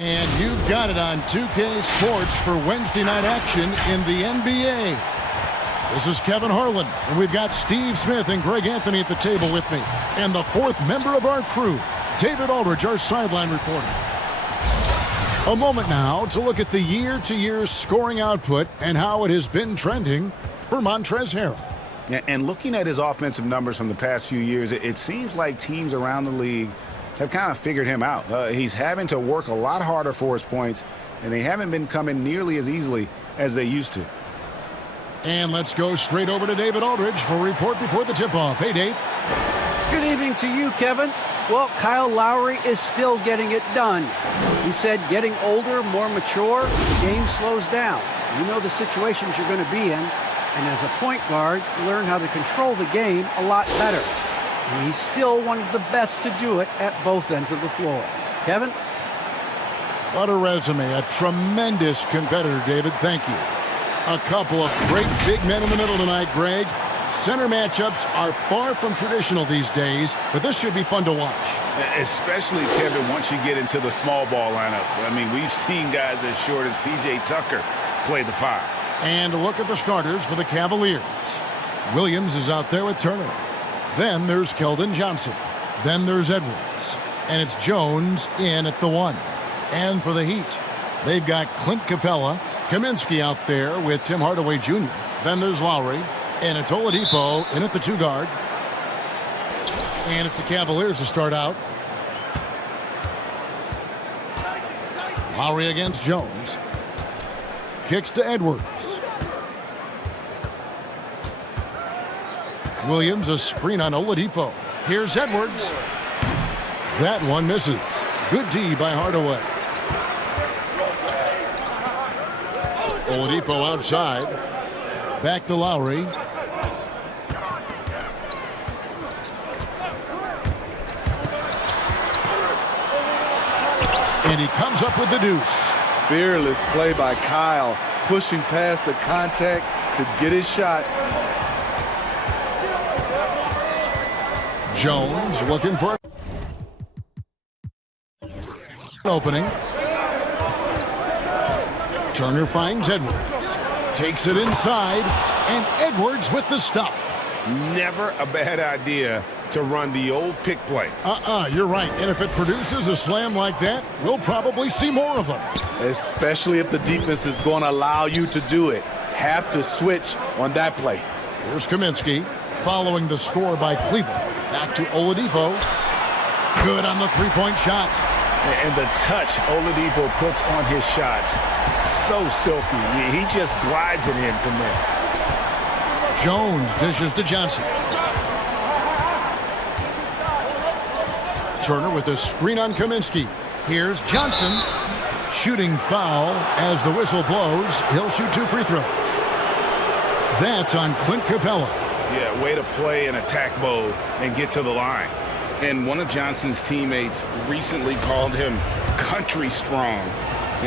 And you've got it on 2K Sports for Wednesday night action in the NBA. This is Kevin Harlan, and we've got Steve Smith and Greg Anthony at the table with me. And the fourth member of our crew, David Aldridge, our sideline reporter. A moment now to look at the year-to-year scoring output and how it has been trending for Montrezl Harrell. And looking at his offensive numbers from the past few years, it seems like teams around the league have kind of figured him out. He's having to work a lot harder for his points, and they haven't been coming nearly as easily as they used to. And let's go straight over to David Aldridge for a report before the tip-off. Hey, Dave. Good evening to you, Kevin. Well, Kyle Lowry is still getting it done. He said getting older, more mature, the game slows down. You know the situations you're going to be in, and as a point guard, you learn how to control the game a lot better. And he's still one of the best to do it at both ends of the floor. Kevin? What a resume. A tremendous competitor, David. Thank you. A couple of great big men in the middle tonight, Greg. Center matchups are far from traditional these days, but this should be fun to watch. Especially, Kevin, once you get into the small ball lineups. I mean, we've seen guys as short as P.J. Tucker play the 5. And look at the starters for the Cavaliers. Williams is out there with Turner. Then there's Keldon Johnson. Then there's Edwards. And it's Jones in at the 1. And for the Heat, they've got Clint Capella, Kaminsky out there with Tim Hardaway Jr. Then there's Lowry. And it's Oladipo in at the 2 guard. And it's the Cavaliers to start out. Lowry against Jones. Kicks to Edwards. Williams, a screen on Oladipo. Here's Edwards. That one misses. Good D by Hardaway. Oladipo outside. Back to Lowry. And he comes up with the deuce. Fearless play by Kyle, pushing past the contact to get his shot. Jones looking for an opening. Turner finds Edwards. Takes it inside, and Edwards with the stuff. Never a bad idea to run the old pick play. You're right. And if it produces a slam like that, we'll probably see more of them. Especially if the defense is going to allow you to do it. Have to switch on that play. Here's Kaminsky following the score by Cleveland. Back to Oladipo. Good on the three-point shot. And the touch Oladipo puts on his shots, so silky. He just glides it in from there. Jones dishes to Johnson. Turner with a screen on Kaminsky. Here's Johnson. Shooting foul as the whistle blows. He'll shoot 2 free throws. That's on Clint Capella. Yeah, way to play in attack mode and get to the line. And one of Johnson's teammates recently called him country strong.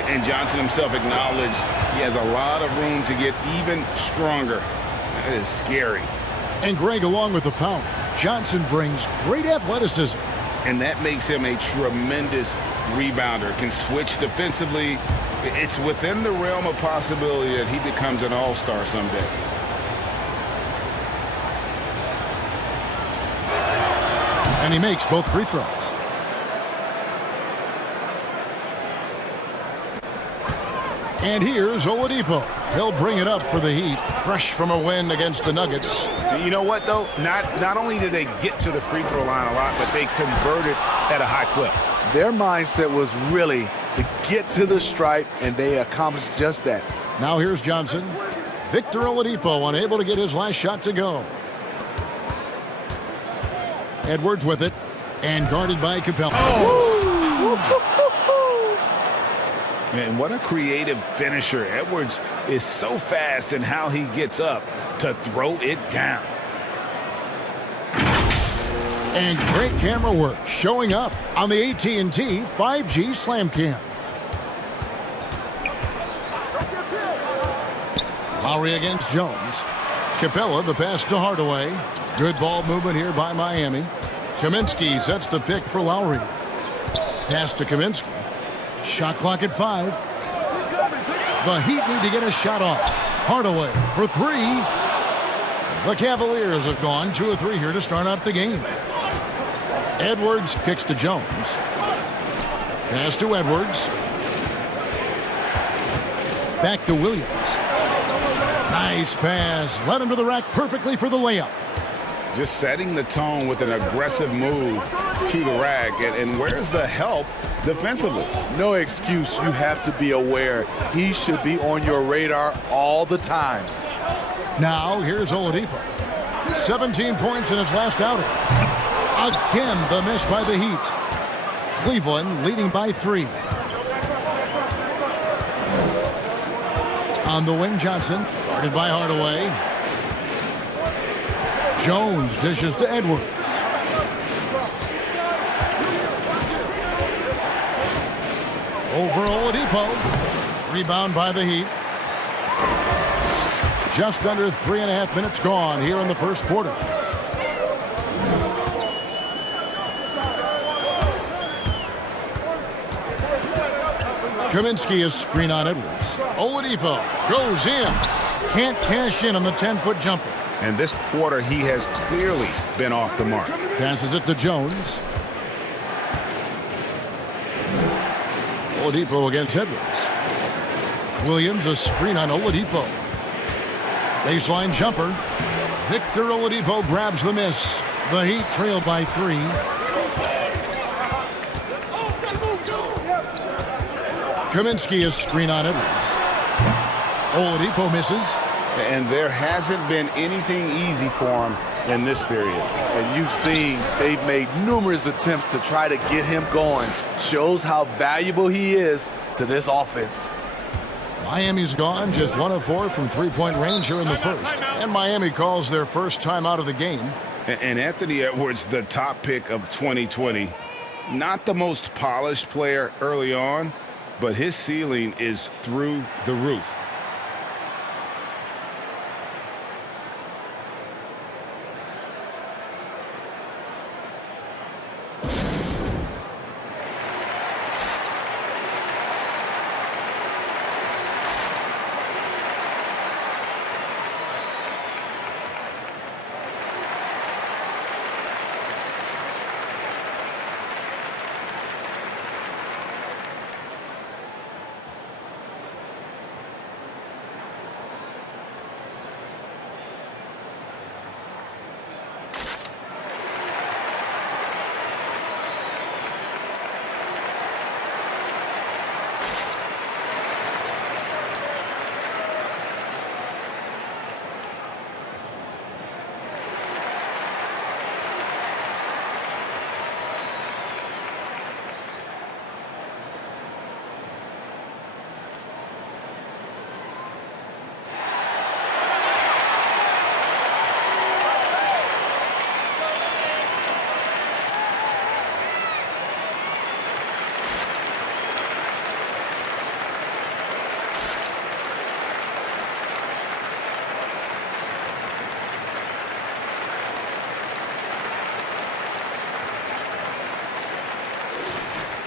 And Johnson himself acknowledged he has a lot of room to get even stronger. That is scary. And Greg, along with the power, Johnson brings great athleticism. And that makes him a tremendous rebounder. Can switch defensively. It's within the realm of possibility that he becomes an all-star someday. And he makes both free throws. And here's Oladipo. He'll bring it up for the Heat. Fresh from a win against the Nuggets. You know what, though? Not only did they get to the free throw line a lot, but they converted at a high clip. Their mindset was really to get to the stripe, and they accomplished just that. Now here's Johnson. Victor Oladipo unable to get his last shot to go. Edwards with it, and guarded by Capella. And what a creative finisher. Edwards is so fast in how he gets up to throw it down. And great camera work showing up on the AT&T 5G Slam Cam. Lowry against Jones. Capella, the pass to Hardaway. Good ball movement here by Miami. Kaminsky sets the pick for Lowry. Pass to Kaminsky. Shot clock at 5. The Heat need to get a shot off. Hardaway for 3. The Cavaliers have gone 2 of 3 here to start out the game. Edwards kicks to Jones. Pass to Edwards. Back to Williams. Nice pass. Led him to the rack perfectly for the layup. Just setting the tone with an aggressive move to the rack. And where's the help defensively? No excuse. You have to be aware. He should be on your radar all the time. Now, here's Oladipo. 17 points in his last outing. Again, the miss by the Heat. Cleveland leading by 3. On the wing, Johnson. Guarded by Hardaway. Jones dishes to Edwards. Over Oladipo. Rebound by the Heat. Just under 3.5 minutes gone here in the first quarter. Kaminsky is screen on Edwards. Oladipo goes in. Can't cash in on the 10-foot jumper. And this quarter, he has clearly been off the mark. Passes it to Jones. Oladipo against Edwards. Williams a screen on Oladipo. Baseline jumper. Victor Oladipo grabs the miss. The Heat trail by 3. Kaminsky is screen on Edwards. Oladipo misses. And there hasn't been anything easy for him in this period. And you've seen they've made numerous attempts to try to get him going. Shows how valuable he is to this offense. Miami's gone just 1 of 4 from three-point range here in the first. And Miami calls their first time out of the game. And Anthony Edwards, the top pick of 2020. Not the most polished player early on, but his ceiling is through the roof.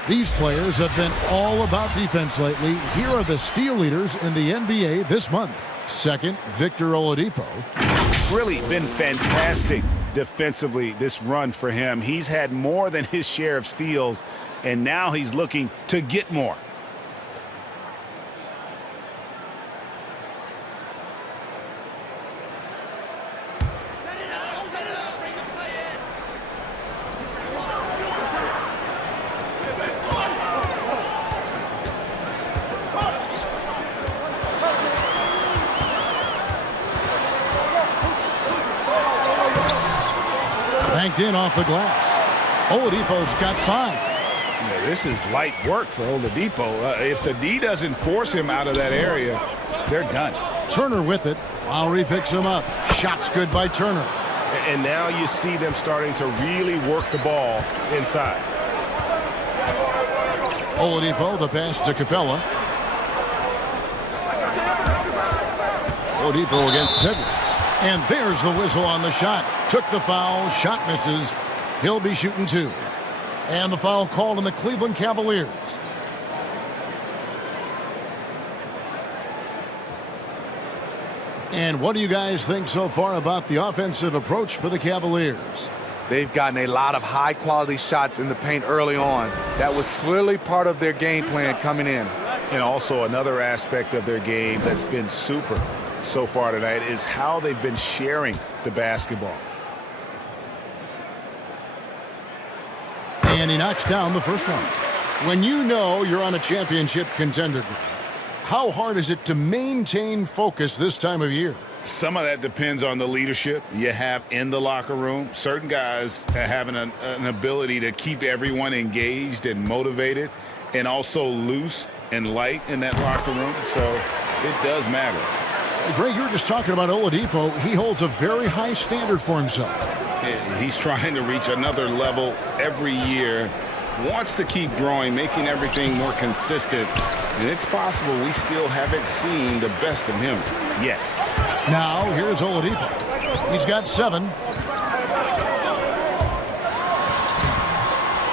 These players have been all about defense lately. Here are the steal leaders in the NBA this month. Second, Victor Oladipo. Really been fantastic defensively this run for him. He's had more than his share of steals, and now he's looking to get more. Banked in off the glass. Oladipo's got 5. Yeah, this is light work for Oladipo. If the D doesn't force him out of that area, they're done. Turner with it. Lowry picks him up. Shot's good by Turner. And now you see them starting to really work the ball inside. Oladipo, the pass to Capella. Oladipo against Edwards. And there's the whistle on the shot. Took the foul. Shot misses. He'll be shooting 2. And the foul called on the Cleveland Cavaliers. And what do you guys think so far about the offensive approach for the Cavaliers? They've gotten a lot of high-quality shots in the paint early on. That was clearly part of their game plan coming in. And also another aspect of their game that's been super so far tonight is how they've been sharing the basketball. And he knocks down the first one. When you know you're on a championship contender group, how hard is it to maintain focus this time of year? Some of that depends on the leadership you have in the locker room. Certain guys have an ability to keep everyone engaged and motivated and also loose and light in that locker room. So it does matter. Greg, you were just talking about Oladipo. He holds a very high standard for himself. He's trying to reach another level every year. Wants to keep growing, making everything more consistent. And it's possible we still haven't seen the best of him yet. Now, here's Oladipo. He's got 7.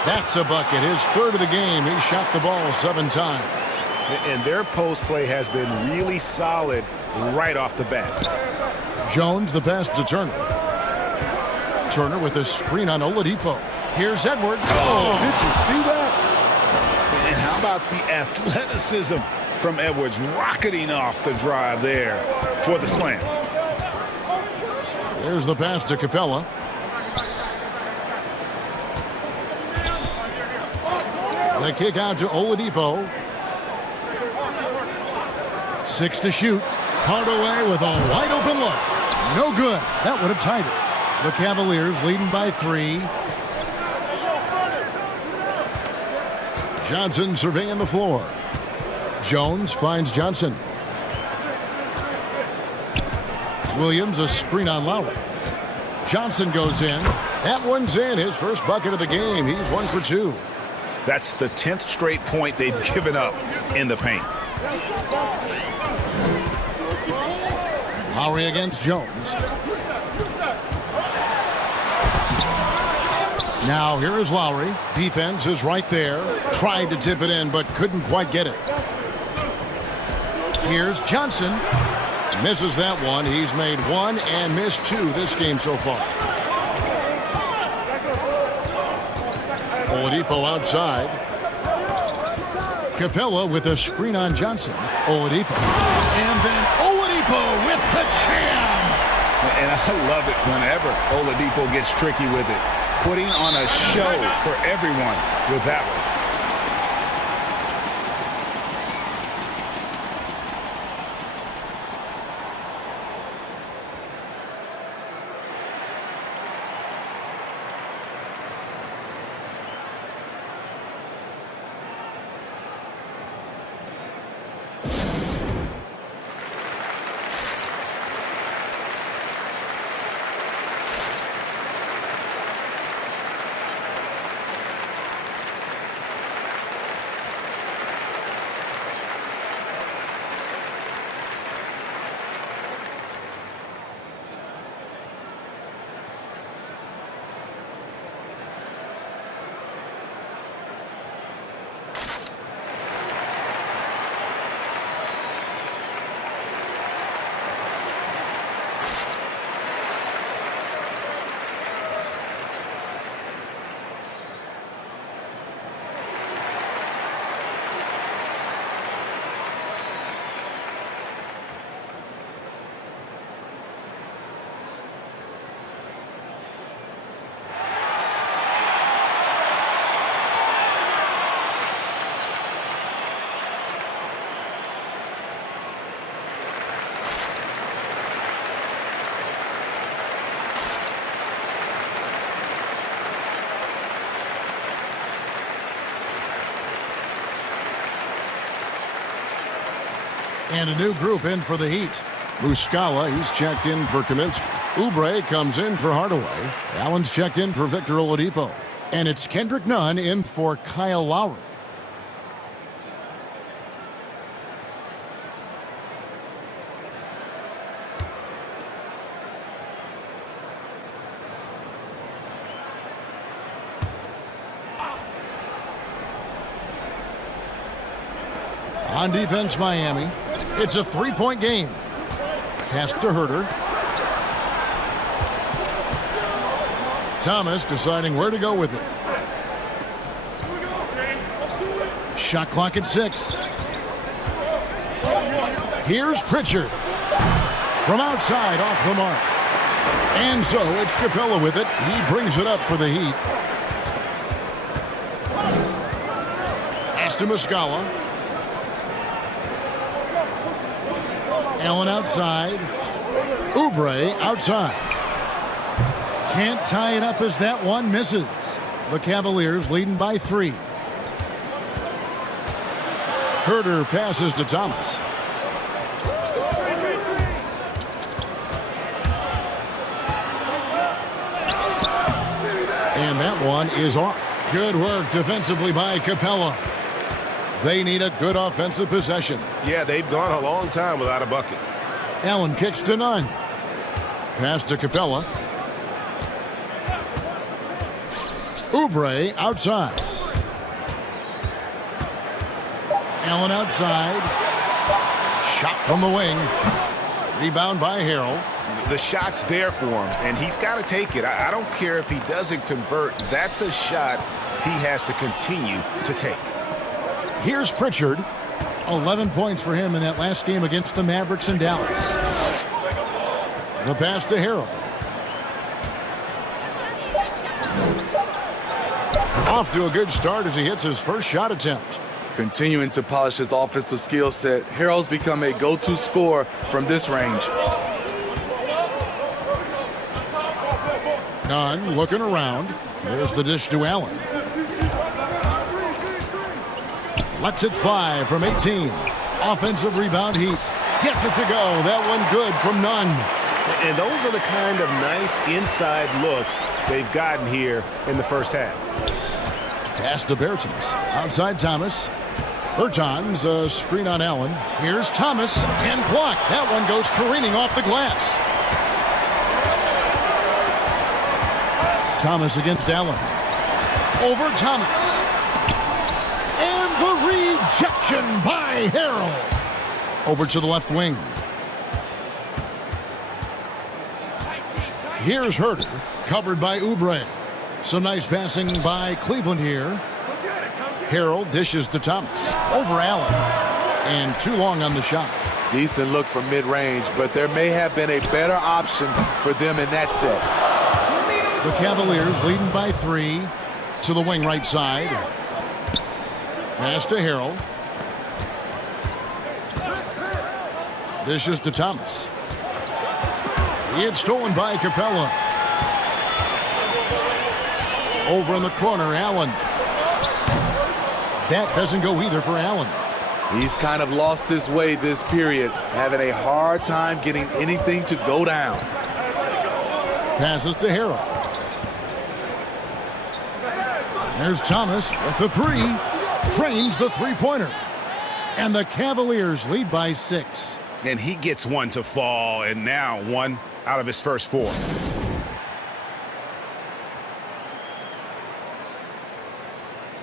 That's a bucket. His third of the game. He shot the ball 7 times. And their post play has been really solid right off the bat. Jones, the pass to Turner. Turner with a screen on Oladipo. Here's Edwards. Oh, did you see that? And how about the athleticism from Edwards rocketing off the drive there for the slam? There's the pass to Capella. The kick out to Oladipo. 6 to shoot. Hardaway with a wide open look. No good. That would have tied it. The Cavaliers leading by 3. Johnson surveying the floor. Jones finds Johnson. Williams a screen on Lowry. Johnson goes in. That one's in. His first bucket of the game. He's 1 for 2. That's the 10th straight point they've given up in the paint. Lowry against Jones. Now here is Lowry. Defense is right there. Tried to tip it in, but couldn't quite get it. Here's Johnson. Misses that one. He's made 1 and missed 2 this game so far. Oladipo outside. Capella with a screen on Johnson. Oladipo. And then Oladipo with the jam. And I love it whenever Oladipo gets tricky with it. Putting on a show for everyone with that one. And a new group in for the Heat. Muscala, he's checked in for Kaminsky. Oubre comes in for Hardaway. Allen's checked in for Victor Oladipo. And it's Kendrick Nunn in for Kyle Lowry. On defense, Miami. It's a 3-point game. Pass to Herder. Thomas deciding where to go with it. Shot clock at 6. Here's Pritchard. From outside, off the mark. And so it's Capella with it. He brings it up for the Heat. Pass to Muscala. Allen outside. Oubre outside. Can't tie it up as that one misses. The Cavaliers leading by 3. Herder passes to Thomas. And that one is off. Good work defensively by Capella. They need a good offensive possession. Yeah, they've gone a long time without a bucket. Allen kicks to none. Pass to Capella. Oubre outside. Allen outside. Shot from the wing. Rebound by Harrell. The shot's there for him, and he's got to take it. I don't care if he doesn't convert. That's a shot he has to continue to take. Here's Pritchard. 11 points for him in that last game against the Mavericks in Dallas. The pass to Harrell. Off to a good start as he hits his first shot attempt. Continuing to polish his offensive skill set, Harrell's become a go-to scorer from this range. Nunn looking around. There's the dish to Allen. Lets it fly from 18. Offensive rebound Heat. Gets it to go. That one good from Nunn. And those are the kind of nice inside looks they've gotten here in the first half. Pass to Bertans. Outside Thomas. Bertans, a screen on Allen. Here's Thomas, and blocked. That one goes careening off the glass. Thomas against Allen. Over Thomas. And the rejection by Harrell. Over to the left wing. Here's Herder, covered by Oubre. Some nice passing by Cleveland here. Harrell dishes to Thomas. Over Allen. And too long on the shot. Decent look from mid-range, but there may have been a better option for them in that set. The Cavaliers leading by 3 to the wing right side. Pass to Harrell. Dishes to Thomas. It's stolen by Capella. Over in the corner, Allen. That doesn't go either for Allen. He's kind of lost his way this period, having a hard time getting anything to go down. Passes to Harrell. There's Thomas with the 3. Drains the three-pointer. And the Cavaliers lead by 6. And he gets one to fall, and now 1 out of his first 4.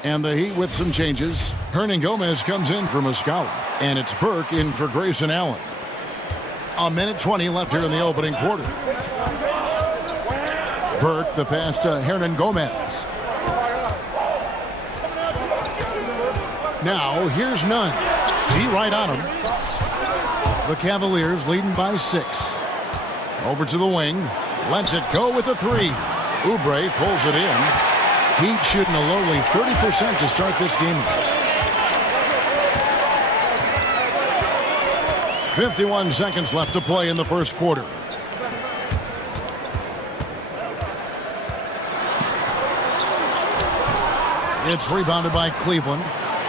And the Heat with some changes. Hernangomez comes in for Muscala. And it's Burke in for Grayson Allen. 1:20 left here in the opening quarter. Burke, the pass to Hernangomez. Now, here's Nunn. D right on him. The Cavaliers leading by 6. Over to the wing. Lets it go with a 3. Oubre pulls it in. Heat shooting a lowly 30% to start this game out. 51 seconds left to play in the first quarter. It's rebounded by Cleveland.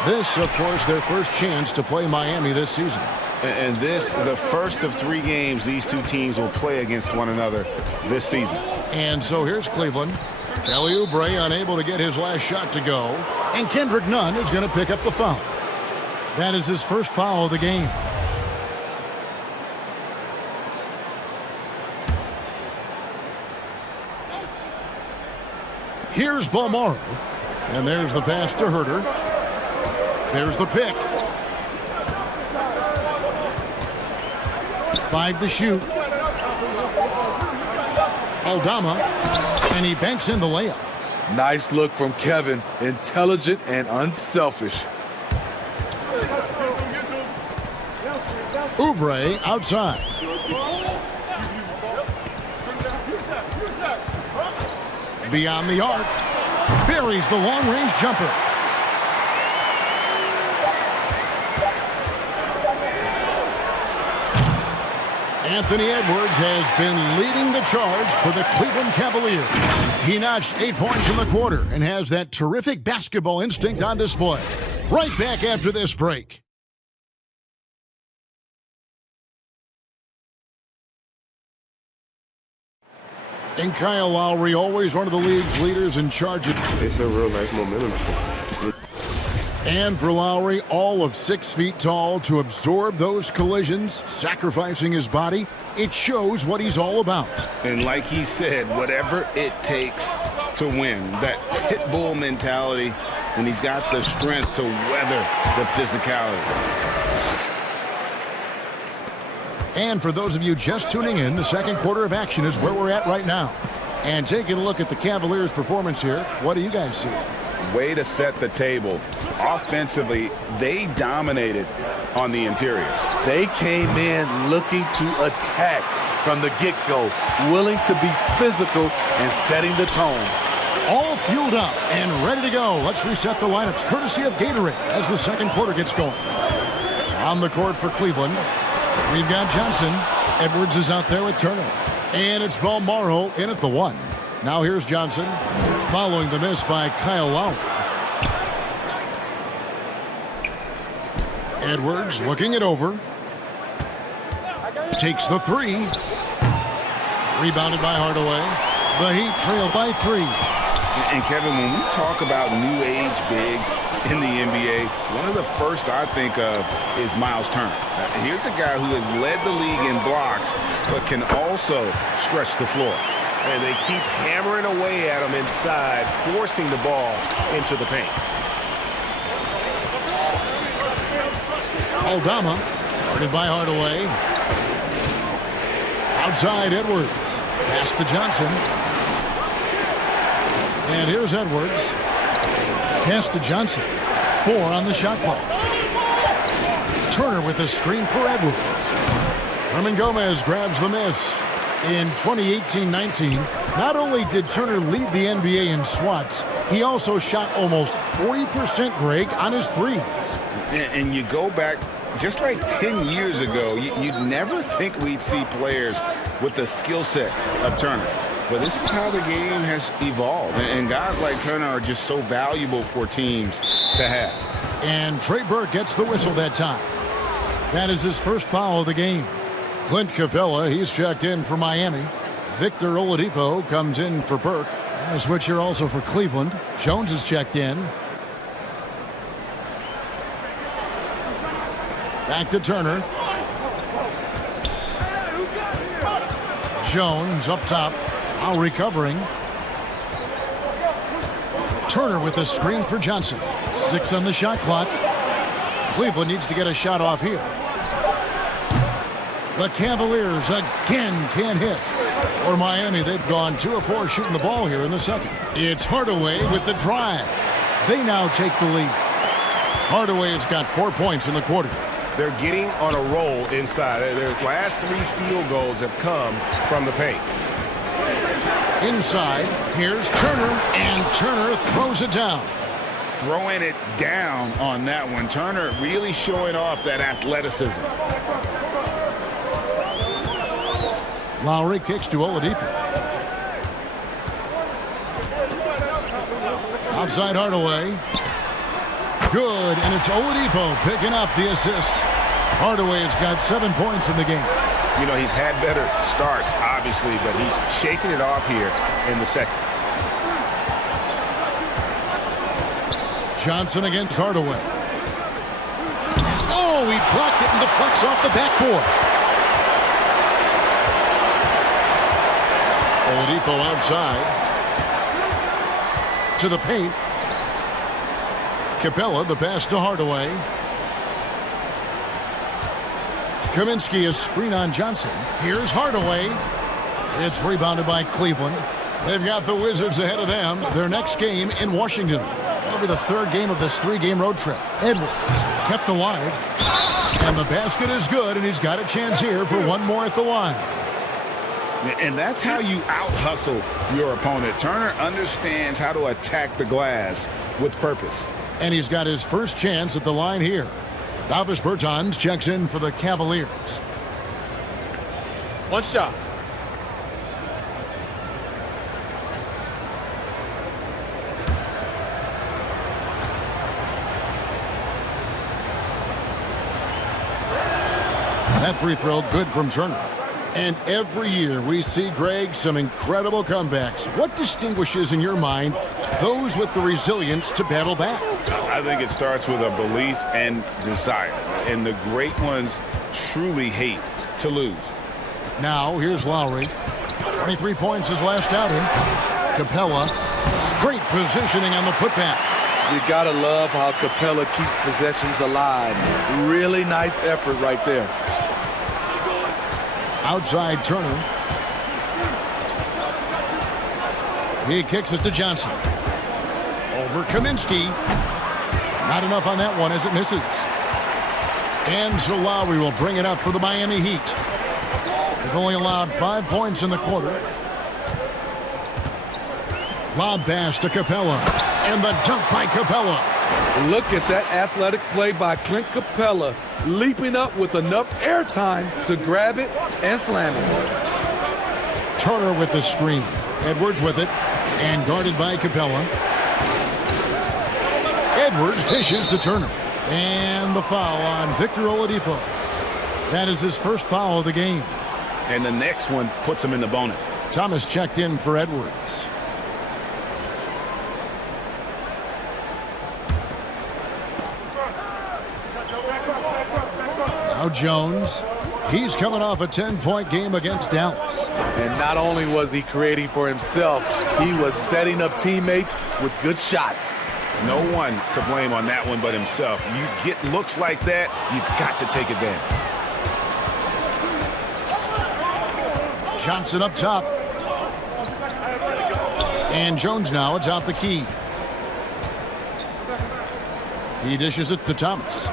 This, of course, their first chance to play Miami this season. And this, the first of 3 games these two teams will play against one another this season. And so here's Cleveland. Kelly Oubre unable to get his last shot to go. And Kendrick Nunn is going to pick up the foul. That is his first foul of the game. Here's Balmaro. And there's the pass to Herder. There's the pick. 5 to shoot. Aldama, and he banks in the layup. Nice look from Kevin. Intelligent and unselfish. Oubre outside. Beyond the arc. Buries the long-range jumper. Anthony Edwards has been leading the charge for the Cleveland Cavaliers. He notched 8 points in the quarter and has that terrific basketball instinct on display. Right back after this break. And Kyle Lowry, always one of the league's leaders in charge. It's a real life momentum shift. And for Lowry, all of 6 feet tall to absorb those collisions, sacrificing his body, it shows what he's all about. And like he said, whatever it takes to win, that pit bull mentality, and he's got the strength to weather the physicality. And for those of you just tuning in, the second quarter of action is where we're at right now. And taking a look at the Cavaliers' performance here, what do you guys see? Way to set the table. Offensively, they dominated on the interior. They came in looking to attack from the get-go, willing to be physical and setting the tone. All fueled up and ready to go. Let's reset the lineups, courtesy of Gatorade, as the second quarter gets going. On the court for Cleveland, we've got Johnson. Edwards is out there with Turner. And it's Balmaro in at the 1. Now here's Johnson, following the miss by Kyle Lowry. Edwards looking it over. Takes the 3. Rebounded by Hardaway. The Heat trail by 3. And Kevin, when we talk about new age bigs in the NBA, one of the first I think of is Miles Turner. Here's a guy who has led the league in blocks, but can also stretch the floor. And they keep hammering away at him inside, forcing the ball into the paint. Aldama, guarded by Hardaway. Outside Edwards. Pass to Johnson. And here's Edwards. Pass to Johnson. 4 on the shot clock. Turner with a screen for Edwards. Herman Gomez grabs the miss. In 2018-19, not only did Turner lead the NBA in swats, he also shot almost 40%, Greg, on his threes. And you go back just like 10 years ago, you'd never think we'd see players with the skill set of Turner. But this is how the game has evolved. And guys like Turner are just so valuable for teams to have. And Trey Burke gets the whistle that time. That is his first foul of the game. Clint Capella, he's checked in for Miami. Victor Oladipo comes in for Burke. And a switch here also for Cleveland. Jones is checked in. Back to Turner. Jones up top. Now recovering. Turner with a screen for Johnson. 6 on the shot clock. Cleveland needs to get a shot off here. The Cavaliers again can't hit. For Miami, they've gone 2 of 4 shooting the ball here in the second. It's Hardaway with the drive. They now take the lead. Hardaway has got 4 points in the quarter. They're getting on a roll inside. Their last 3 field goals have come from the paint. Inside, here's Turner, and Turner throws it down. Throwing it down on that one. Turner really showing off that athleticism. Lowry kicks to Oladipo. Outside Hardaway. Good, and it's Oladipo picking up the assist. Hardaway has got 7 points in the game. You know, he's had better starts, obviously, but he's shaking it off here in the second. Johnson against Hardaway. Oh, he blocked it and deflects off the backboard. Oladipo outside. To the paint. Capella, the pass to Hardaway. Kaminsky, a screen on Johnson. Here's Hardaway. It's rebounded by Cleveland. They've got the Wizards ahead of them. Their next game in Washington. That'll be the third game of this 3-game road trip. Edwards kept alive. And the basket is good, and he's got a chance here for one more at the line. And that's how you out-hustle your opponent. Turner understands how to attack the glass with purpose. And he's got his first chance at the line here. Davis Bertans checks in for the Cavaliers. One shot. That free throw good from Turner. And every year we see, Greg, some incredible comebacks. What distinguishes in your mind those with the resilience to battle back? I think it starts with a belief and desire. And the great ones truly hate to lose. Now, here's Lowry. 23 points his last outing. Capella. Great positioning on the putback. You gotta love how Capella keeps possessions alive. Really nice effort right there. Outside Turner. He kicks it to Johnson. Over Kaminsky. Not enough on that one as it misses. And so Lowry will bring it up for the Miami Heat. They've only allowed 5 points in the quarter. Lob pass to Capella. And the dunk by Capella. Look at that athletic play by Clint Capella, leaping up with enough airtime to grab it and slam it. Turner with the screen. Edwards with it. And guarded by Capella. Edwards dishes to Turner. And the foul on Victor Oladipo. That is his first foul of the game. And the next one puts him in the bonus. Thomas checked in for Edwards. Now Jones. He's coming off a 10-point game against Dallas. And not only was he creating for himself, he was setting up teammates with good shots. No one to blame on that one but himself. You get looks like that, you've got to take advantage. Johnson up top. And Jones now atop the key. He dishes it to Thomas.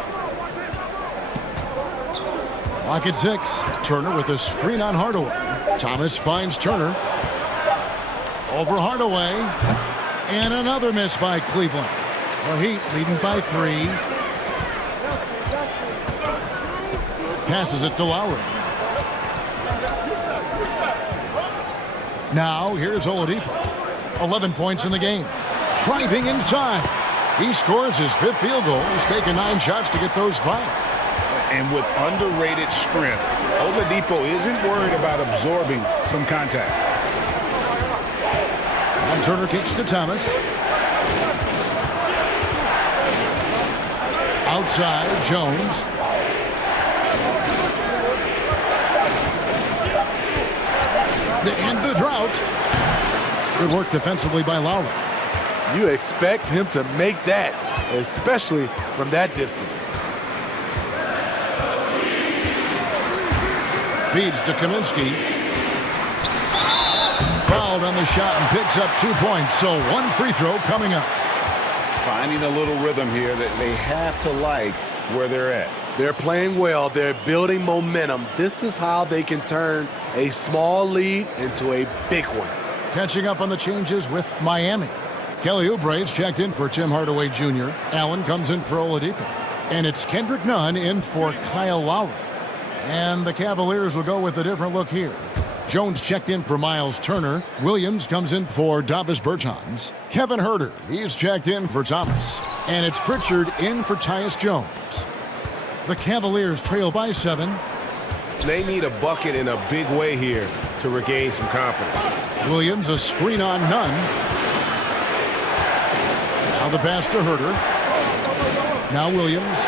Clock at 6. Turner with a screen on Hardaway. Thomas finds Turner. Over Hardaway. And another miss by Cleveland. The Heat leading by 3. Passes it to Lowry. Now here's Oladipo. 11 points in the game. Driving inside. He scores his 5th field goal. He's taken 9 shots to get those 5. And with underrated strength, Oladipo isn't worried about absorbing some contact. And Turner kicks to Thomas. Outside, Jones. To end the drought. Good work defensively by Lowry. You expect him to make that, especially from that distance. Feeds to Kaminsky. Fouled on the shot and picks up 2 points. So 1 free throw coming up. Finding a little rhythm here that they have to like where they're at. They're playing well. They're building momentum. This is how they can turn a small lead into a big one. Catching up on the changes with Miami. Kelly Oubre's checked in for Tim Hardaway Jr. Allen comes in for Oladipo. And it's Kendrick Nunn in for Kyle Lowry. And the Cavaliers will go with a different look here. Jones checked in for Miles Turner. Williams comes in for Davis Bertans. Kevin Huerter, he's checked in for Thomas. And it's Pritchard in for Tyus Jones. The Cavaliers trail by 7. They need a bucket in a big way here to regain some confidence. Williams, a screen on Nunn. Now the pass to Huerter. Now Williams.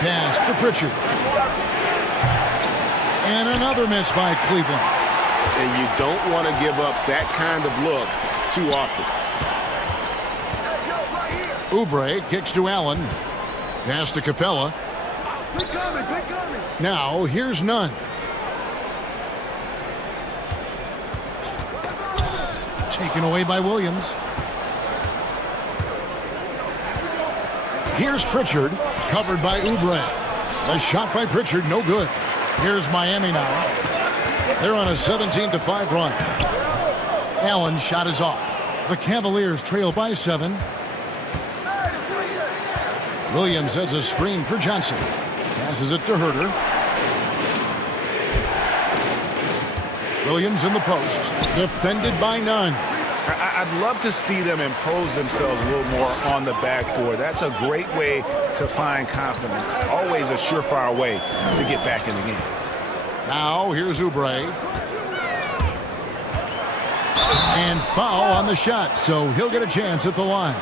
Pass to Pritchard. And another miss by Cleveland. And you don't want to give up that kind of look too often. Oubre kicks to Allen. Pass to Capella. Now, here's Nunn. Taken away by Williams. Here's Pritchard, covered by Oubre. A shot by Pritchard, no good. Here's Miami now. They're on a 17-5 run. Allen's shot is off. The Cavaliers trail by 7. Williams has a screen for Johnson. Passes it to Herter. Williams in the post. Defended by Nunn. I'd love to see them impose themselves a little more on the backboard. That's a great way to find confidence. Always a surefire way to get back in the game. Now here's Oubre. And foul on the shot, so he'll get a chance at the line.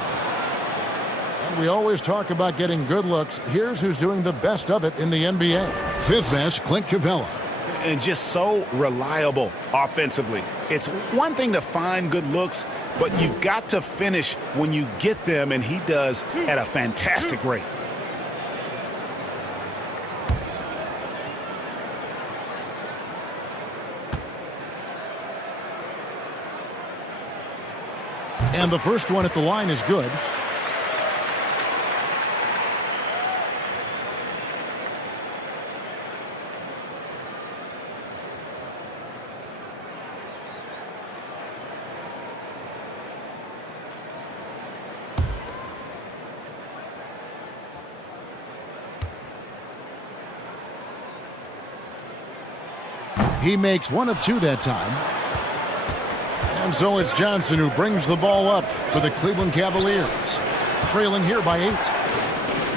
And we always talk about getting good looks. Here's who's doing the best of it in the NBA. Fifth best, Clint Capella. And just so reliable offensively. It's one thing to find good looks, but you've got to finish when you get them, and he does at a fantastic rate. And the first one at the line is good. He makes one of two that time. And so it's Johnson who brings the ball up for the Cleveland Cavaliers. Trailing here by 8.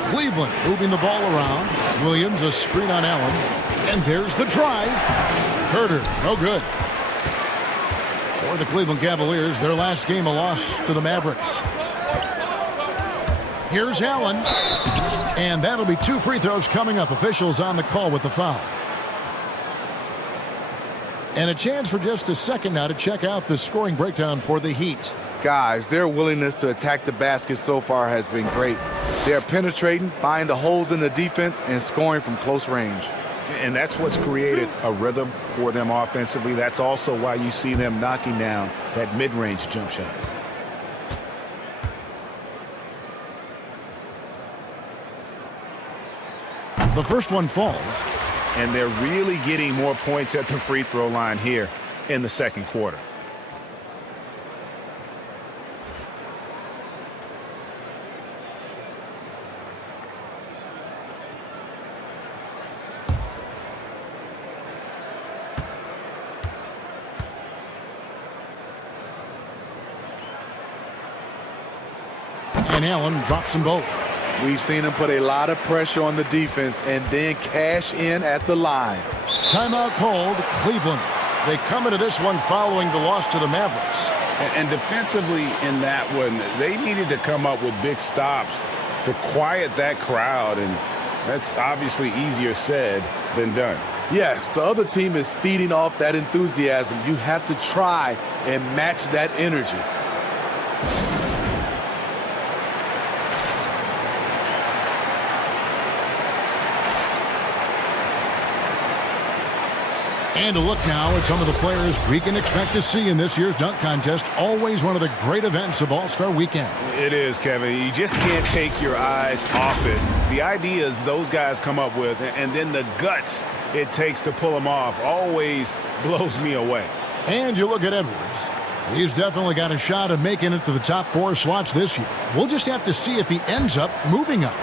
Cleveland moving the ball around. Williams a screen on Allen. And there's the drive. Herter, no good. For the Cleveland Cavaliers, their last game a loss to the Mavericks. Here's Allen. And that'll be 2 free throws coming up. Officials on the call with the foul. And a chance for just a second now to check out the scoring breakdown for the Heat. Guys, their willingness to attack the basket so far has been great. They're penetrating, finding the holes in the defense, and scoring from close range. And that's what's created a rhythm for them offensively. That's also why you see them knocking down that mid-range jump shot. The first one falls. And they're really getting more points at the free throw line here in the second quarter. And Allen drops them both. We've seen him put a lot of pressure on the defense and then cash in at the line. Timeout called. Cleveland. They come into this one following the loss to the Mavericks. And defensively in that one, they needed to come up with big stops to quiet that crowd, and that's obviously easier said than done. Yes, the other team is feeding off that enthusiasm. You have to try and match that energy. And a look now at some of the players we can expect to see in this year's dunk contest. Always one of the great events of All-Star Weekend. It is, Kevin. You just can't take your eyes off it. The ideas those guys come up with, and then the guts it takes to pull them off, always blows me away. And you look at Edwards. He's definitely got a shot at making it to the top 4 slots this year. We'll just have to see if he ends up moving up.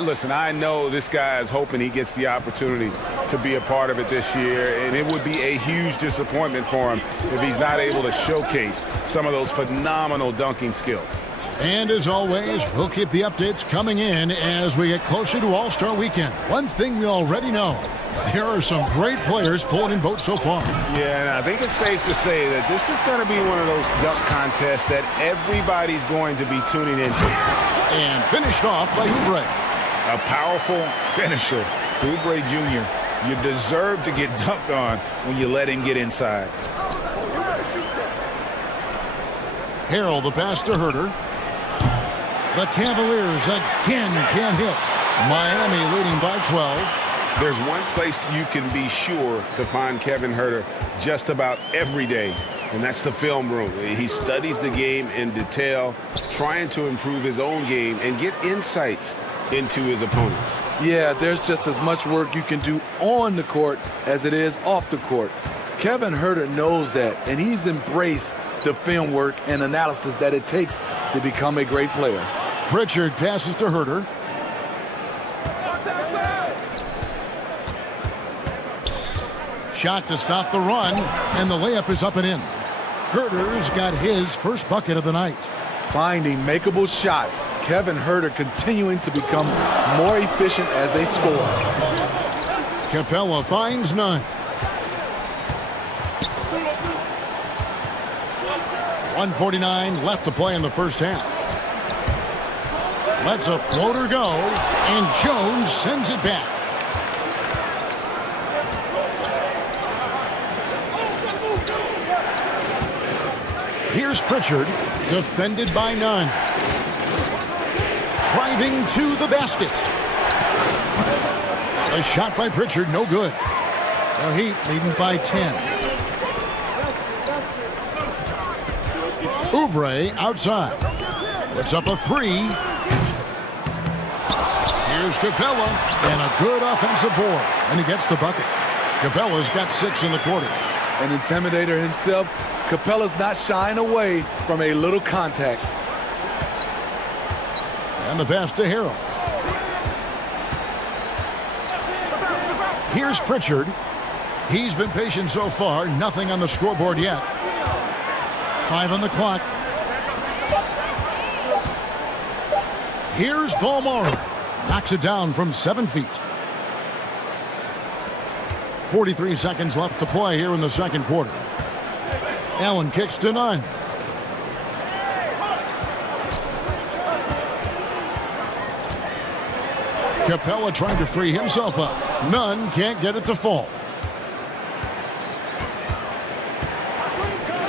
Listen, I know this guy is hoping he gets the opportunity to be a part of it this year, and it would be a huge disappointment for him if he's not able to showcase some of those phenomenal dunking skills. And as always, we'll keep the updates coming in as we get closer to All-Star Weekend. One thing we already know, there are some great players pulling in votes so far. Yeah, and I think it's safe to say that this is going to be one of those dunk contests that everybody's going to be tuning into. And finished off by Oubre. A powerful finisher, Oubre Jr. You deserve to get dunked on when you let him get inside. Harrell the pass to Herter. The Cavaliers again can't hit. Miami leading by 12. There's one place you can be sure to find Kevin Huerter just about every day, and that's the film room. He studies the game in detail, trying to improve his own game and get insights into his opponents. Yeah, there's just as much work you can do on the court as it is off the court. Kevin Huerter knows that, and he's embraced the film work and analysis that it takes to become a great player. Pritchard passes to Huerter. Shot to stop the run, and the layup is up and in. Huerter's got his first bucket of the night. Finding makeable shots, Kevin Huerter continuing to become more efficient as a scorer. Capella finds none. 1:49 left to play in the first half. Lets a floater go, and Jones sends it back. Here's Pritchard, defended by none. Driving to the basket. A shot by Pritchard, no good. The Heat leading by 10. Oubre outside. Puts up a three. Here's Capella, and a good offensive board. And he gets the bucket. Capella's got 6 in the quarter. An intimidator himself, Capella's not shying away from a little contact. And the pass to Harrell. Here's Pritchard. He's been patient so far. Nothing on the scoreboard yet. 5 on the clock. Here's Balmore. Knocks it down from 7 feet. 43 seconds left to play here in the second quarter. Allen kicks to none. Capella trying to free himself up. Nunn can't get it to fall.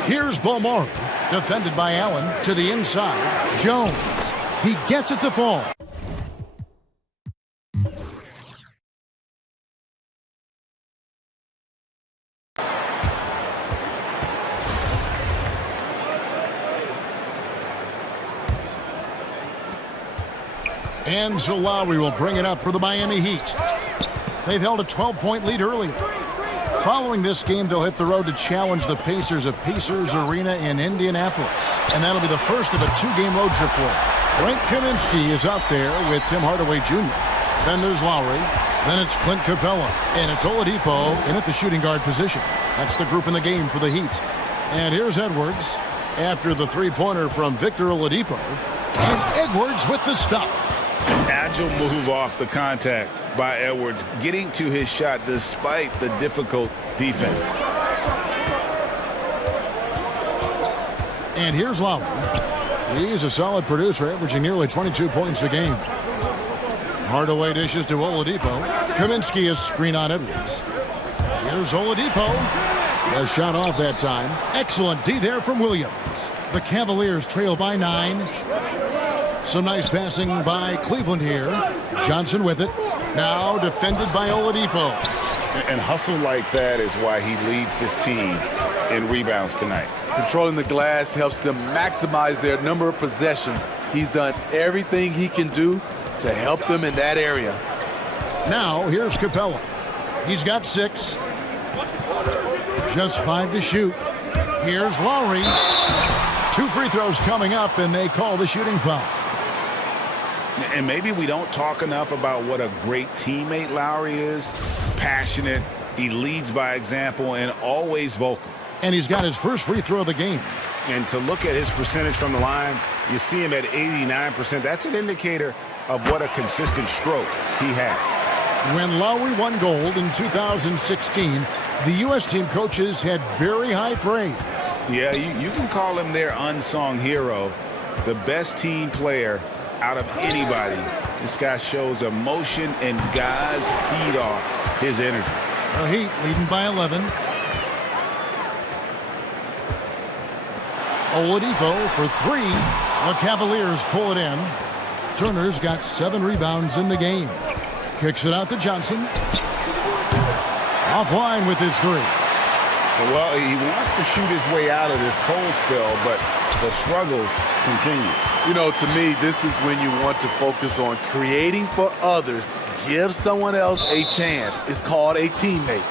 Here's Balmore, defended by Allen to the inside. Jones, he gets it to fall. And so Lowry will bring it up for the Miami Heat. They've held a 12-point lead earlier. Following this game, they'll hit the road to challenge the Pacers at Pacers Arena in Indianapolis. And that'll be the first of a 2-game road trip for them. Frank Kaminsky is out there with Tim Hardaway Jr. Then there's Lowry. Then it's Clint Capella. And it's Oladipo in at the shooting guard position. That's the group in the game for the Heat. And here's Edwards after the three-pointer from Victor Oladipo. And Edwards with the stuff. An agile move off the contact by Edwards, getting to his shot despite the difficult defense. And here's Lowry. He's a solid producer, averaging nearly 22 points a game. Hardaway dishes to Oladipo. Kaminsky is screen on Edwards. Here's Oladipo. A shot off that time. Excellent D there from Williams. The Cavaliers trail by 9. Some nice passing by Cleveland here. Johnson with it. Now defended by Oladipo. And hustle like that is why he leads his team in rebounds tonight. Controlling the glass helps them maximize their number of possessions. He's done everything he can do to help them in that area. Now here's Capella. He's got 6. Just 5 to shoot. Here's Lowry. 2 free throws coming up, and they call the shooting foul. And maybe we don't talk enough about what a great teammate Lowry is. Passionate, he leads by example, and always vocal. And he's got his first free throw of the game. And to look at his percentage from the line, you see him at 89%. That's an indicator of what a consistent stroke he has. When Lowry won gold in 2016, the U.S. team coaches had very high praise. Yeah, you can call him their unsung hero, the best team player out of anybody. This guy shows emotion, and guys feed off his energy. The Heat leading by 11. Oladipo for 3. The Cavaliers pull it in. Turner's got 7 rebounds in the game. Kicks it out to Johnson. Offline with his 3. Well, he wants to shoot his way out of this cold spell, but the struggles continue. You know, to me, this is when you want to focus on creating for others. Give someone else a chance. It's called a teammate.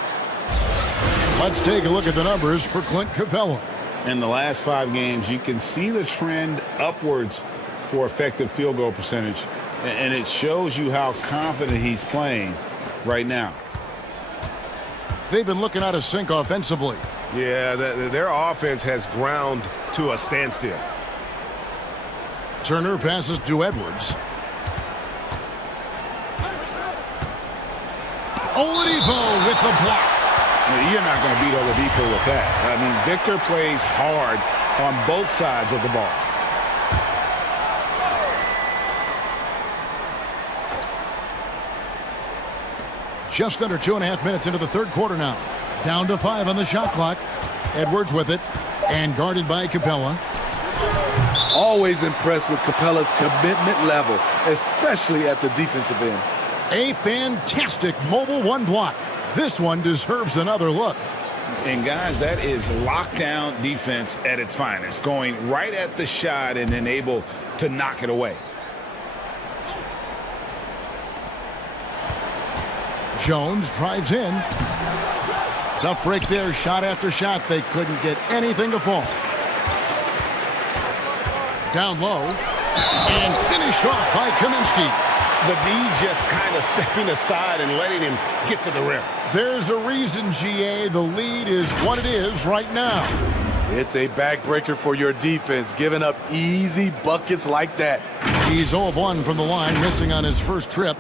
Let's take a look at the numbers for Clint Capella. In the last 5 games, you can see the trend upwards for effective field goal percentage, and it shows you how confident he's playing right now. They've been looking out of sync offensively. Yeah, their offense has ground to a standstill. Turner passes to Edwards. Oladipo with the block. You're not going to beat Oladipo with that. I mean, Victor plays hard on both sides of the ball. Just under 2.5 minutes into the third quarter now. Down to 5 on the shot clock. Edwards with it, and guarded by Capella. Always impressed with Capella's commitment level, especially at the defensive end. A fantastic mobile 1 block. This one deserves another look. And guys, that is lockdown defense at its finest, going right at the shot and then able to knock it away. Jones drives in. Tough break there, shot after shot. They couldn't get anything to fall. Down low, and finished off by Kaminsky. The D just kind of stepping aside and letting him get to the rim. There's a reason, GA. The lead is what it is right now. It's a backbreaker for your defense, giving up easy buckets like that. He's 0 of 1 from the line, missing on his first trip.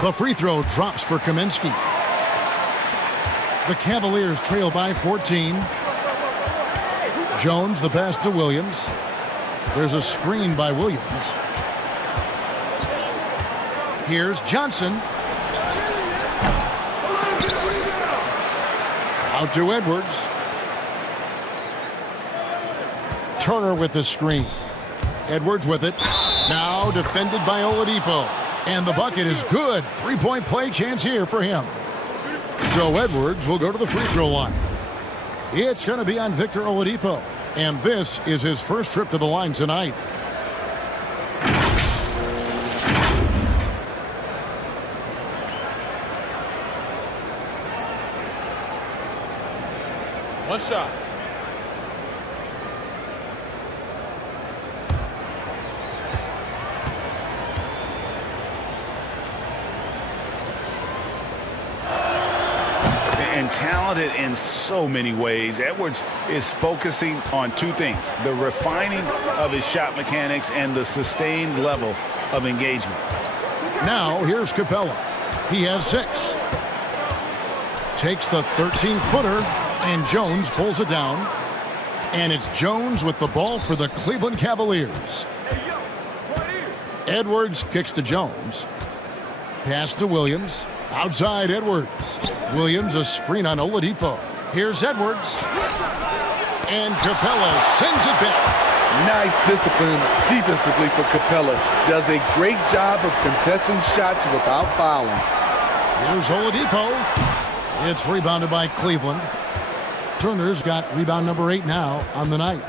The free throw drops for Kaminsky. The Cavaliers trail by 14. Jones, the pass to Williams. There's a screen by Williams. Here's Johnson. Out to Edwards. Turner with the screen. Edwards with it. Now defended by Oladipo. And the bucket is good. 3-point play chance here for him. So Edwards will go to the free throw line. It's going to be on Victor Oladipo. And this is his first trip to the line tonight. One shot. And talented in so many ways. Edwards is focusing on 2 things: the refining of his shot mechanics and the sustained level of engagement. Now here's Capella. He has 6. Takes the 13-footer, and Jones pulls it down. And it's Jones with the ball for the Cleveland Cavaliers. Edwards kicks to Jones. Pass to Williams. Outside Edwards. Williams a screen on Oladipo. Here's Edwards. And Capella sends it back. Nice discipline defensively for Capella. Does a great job of contesting shots without fouling. Here's Oladipo. It's rebounded by Cleveland. Turner's got rebound number 8 now on the night.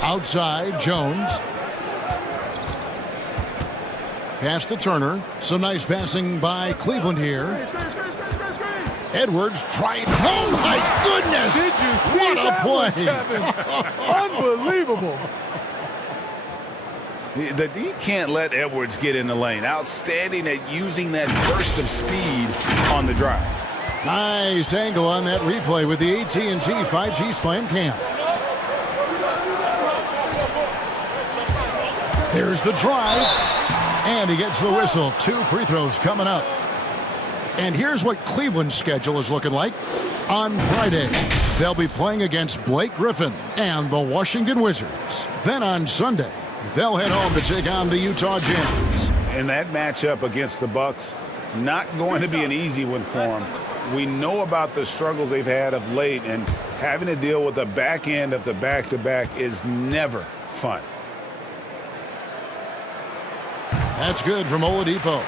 Outside, Jones. Pass to Turner. Some nice passing by Cleveland here. Edwards tried. Oh, my goodness! Did you see what a play? Unbelievable. The D can't let Edwards get in the lane. Outstanding at using that burst of speed on the drive. Nice angle on that replay with the AT&T 5G Slam Cam. There's the drive. And he gets the whistle. 2 free throws coming up. And here's what Cleveland's schedule is looking like. On Friday, they'll be playing against Blake Griffin and the Washington Wizards. Then on Sunday, They'll head home to take on the Utah Jazz. And that matchup against the Bucks, not going to be an easy one for them. We know about the struggles they've had of late, and having to deal with the back end of the back-to-back is never fun. That's good from Oladipo.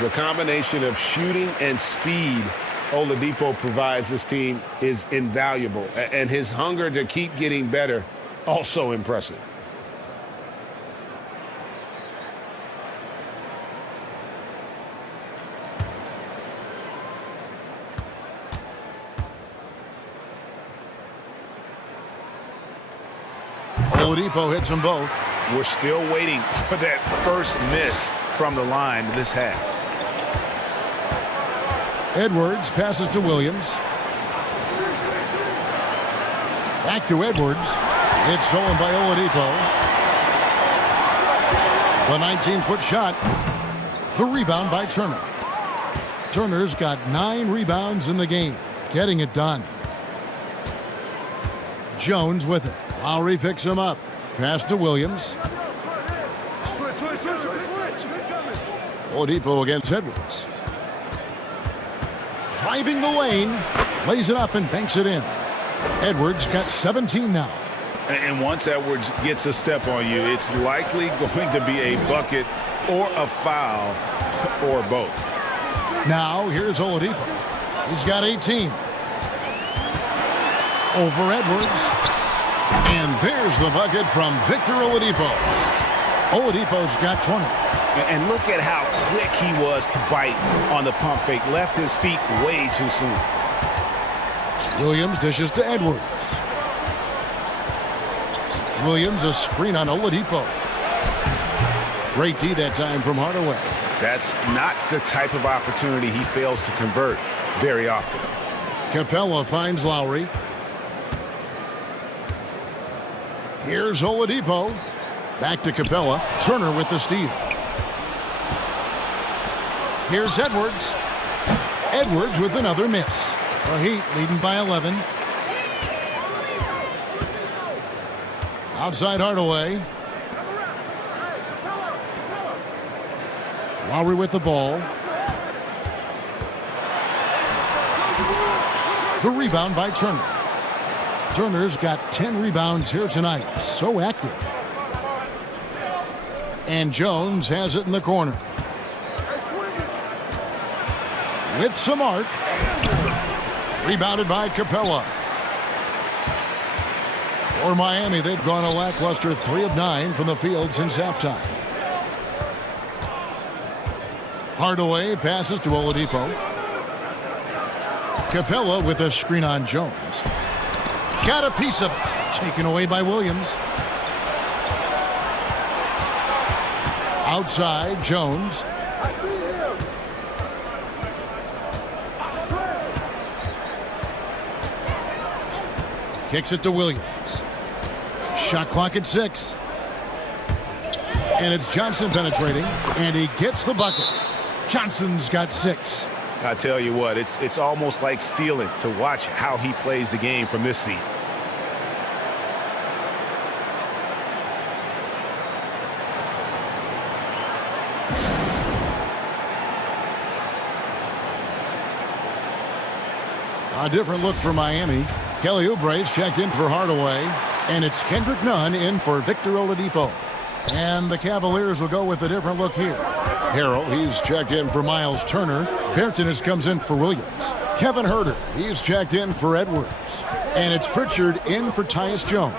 The combination of shooting and speed Oladipo provides this team is invaluable, and his hunger to keep getting better, also impressive. Oladipo hits them both. We're still waiting for that first miss from the line this half. Edwards passes to Williams. Back to Edwards. It's stolen by Oladipo. The 19-foot shot. The rebound by Turner. Turner's got 9 rebounds in the game, getting it done. Jones with it. Lowry picks him up. Pass to Williams. Oladipo against Edwards. Driving the lane. Lays it up and banks it in. Edwards got 17 now. And once Edwards gets a step on you, it's likely going to be a bucket or a foul or both. Now here's Oladipo. He's got 18. Over Edwards. And there's the bucket from Victor Oladipo. Oladipo's got 20. And look at how quick he was to bite on the pump fake. Left his feet way too soon. Williams dishes to Edwards. Williams a screen on Oladipo. Great D that time from Hardaway. That's not the type of opportunity he fails to convert very often. Capella finds Lowry. Here's Oladipo. Back to Capella. Turner with the steal. Here's Edwards. Edwards with another miss. The Heat leading by 11. Outside Hardaway. Lowry with the ball. The rebound by Turner. Turner's got 10 rebounds here tonight. So active. And Jones has it in the corner. With some arc. Rebounded by Capella. For Miami, they've gone a lackluster 3 of 9 from the field since halftime. Hardaway passes to Oladipo. Capella with a screen on Jones. Got a piece of it. Taken away by Williams. Outside, Jones. I see him. Kicks it to Williams. Shot clock at 6. And it's Johnson penetrating. And he gets the bucket. Johnson's got 6. I tell you what, it's almost like stealing to watch how he plays the game from this seat. A different look for Miami. Kelly Oubre's checked in for Hardaway. And it's Kendrick Nunn in for Victor Oladipo. And the Cavaliers will go with a different look here. Harrell, he's checked in for Miles Turner. Bertanis comes in for Williams. Kevin Huerter, he's checked in for Edwards. And it's Pritchard in for Tyus Jones.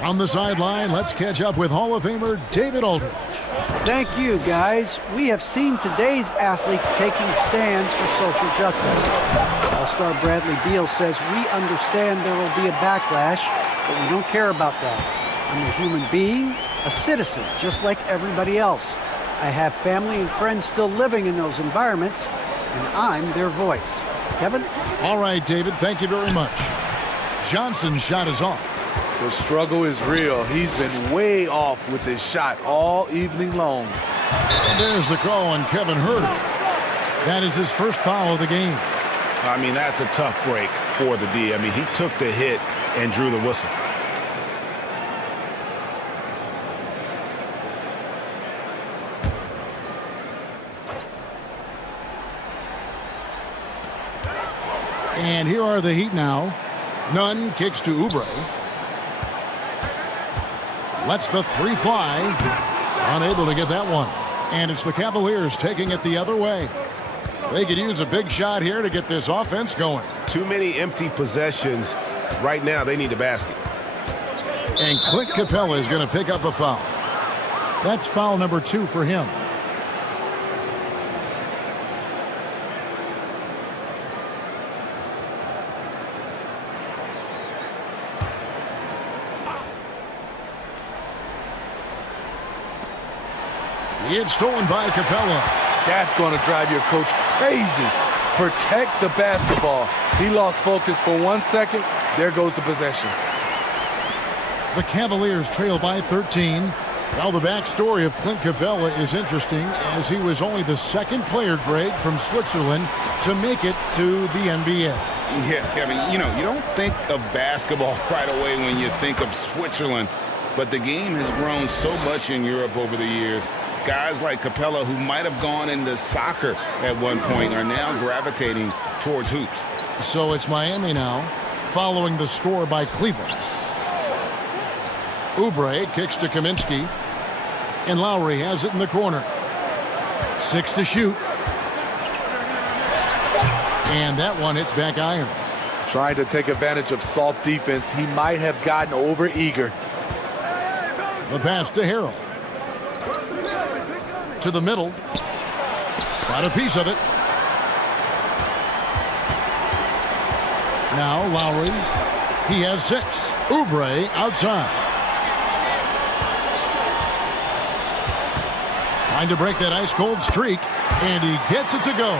On the sideline, let's catch up with Hall of Famer David Aldridge. Thank you, guys. We have seen today's athletes taking stands for social justice. All-star Bradley Beal says, we understand there will be a backlash, but we don't care about that. I'm a human being, a citizen, just like everybody else. I have family and friends still living in those environments, and I'm their voice. Kevin? All right, David, thank you very much. Johnson's shot is off. The struggle is real. He's been way off with his shot all evening long. And there's the call on Kevin Huerter. That is his first foul of the game. I mean, that's a tough break for the D. I mean, he took the hit and drew the whistle. And here are the Heat now. Nunn kicks to Oubre. Lets the three fly. Unable to get that one. And it's the Cavaliers taking it the other way. They could use a big shot here to get this offense going. Too many empty possessions. Right now, they need a basket. And Clint Capella is going to pick up a foul. That's foul number 2 for him. It's stolen by Capella. That's going to drive your coach crazy. Protect the basketball. He lost focus for 1 second. There goes the possession. The Cavaliers trail by 13. Well, the backstory of Clint Capella is interesting, as he was only the second player, Greg, from Switzerland to make it to the NBA. Yeah, Kevin, you don't think of basketball right away when you think of Switzerland, but the game has grown so much in Europe over the years. Guys like Capella, who might have gone into soccer at one point, are now gravitating towards hoops. So it's Miami now, following the score by Cleveland. Oubre kicks to Kaminsky, and Lowry has it in the corner. 6 to shoot. And that one hits back iron. Trying to take advantage of soft defense. He might have gotten over eager. The pass to Harrell. To the middle. Got a piece of it. Now Lowry. He has 6. Oubre outside. Trying to break that ice-cold streak, and he gets it to go.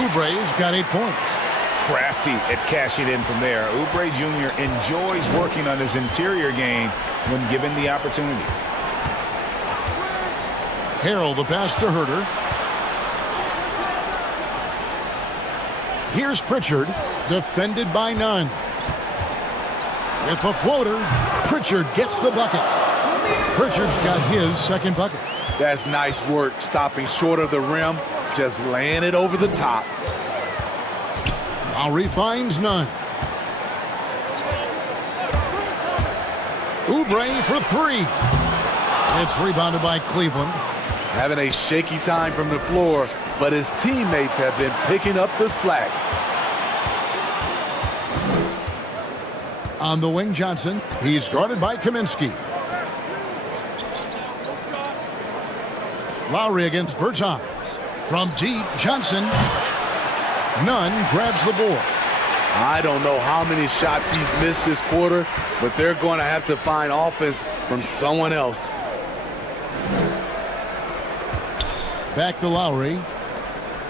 Oubre's got 8 points. Crafty at cashing in from there. Oubre Jr. enjoys working on his interior game when given the opportunity. Harrell, the pass to Herter. Here's Pritchard, defended by Nunn. With the floater, Pritchard gets the bucket. Pritchard's got his second bucket. That's nice work, stopping short of the rim, just laying it over the top. Lowry finds Nunn. Oubre for 3. It's rebounded by Cleveland. Having a shaky time from the floor, but his teammates have been picking up the slack. On the wing, Johnson. He's guarded by Kaminsky. Lowry against Bertans. From deep, Johnson. Nunn grabs the board. I don't know how many shots he's missed this quarter, but they're going to have to find offense from someone else. Back to Lowry.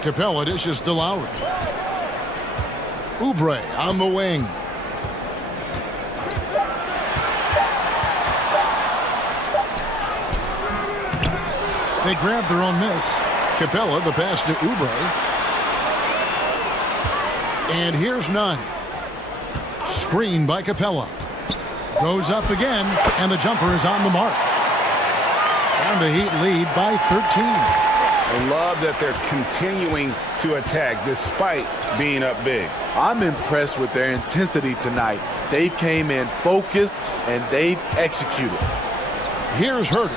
Capella dishes to Lowry. Oubre on the wing. They grab their own miss. Capella, the pass to Oubre. And here's Nunn. Screen by Capella. Goes up again, and the jumper is on the mark. And the Heat lead by 13. I love that they're continuing to attack despite being up big. I'm impressed with their intensity tonight. They've came in focused, and they've executed. Here's Herter.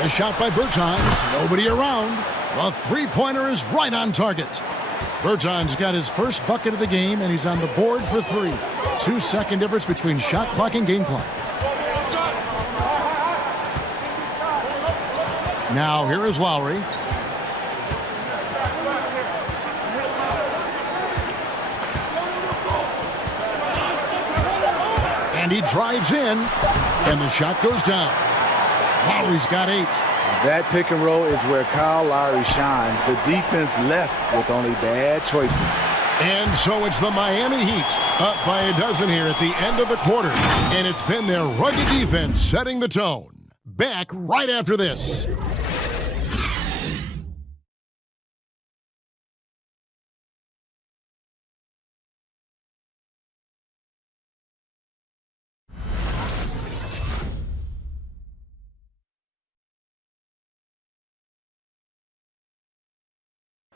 A shot by Bertans. Nobody around. The three-pointer is right on target. Bertans got his first bucket of the game, and he's on the board for 3. 2-second difference between shot clock and game clock. Now here is Lowry. And he drives in, and the shot goes down. Lowry's got 8. That pick and roll is where Kyle Lowry shines. The defense left with only bad choices. And so it's the Miami Heat up by a dozen here at the end of the quarter. And it's been their rugged defense setting the tone. Back right after this.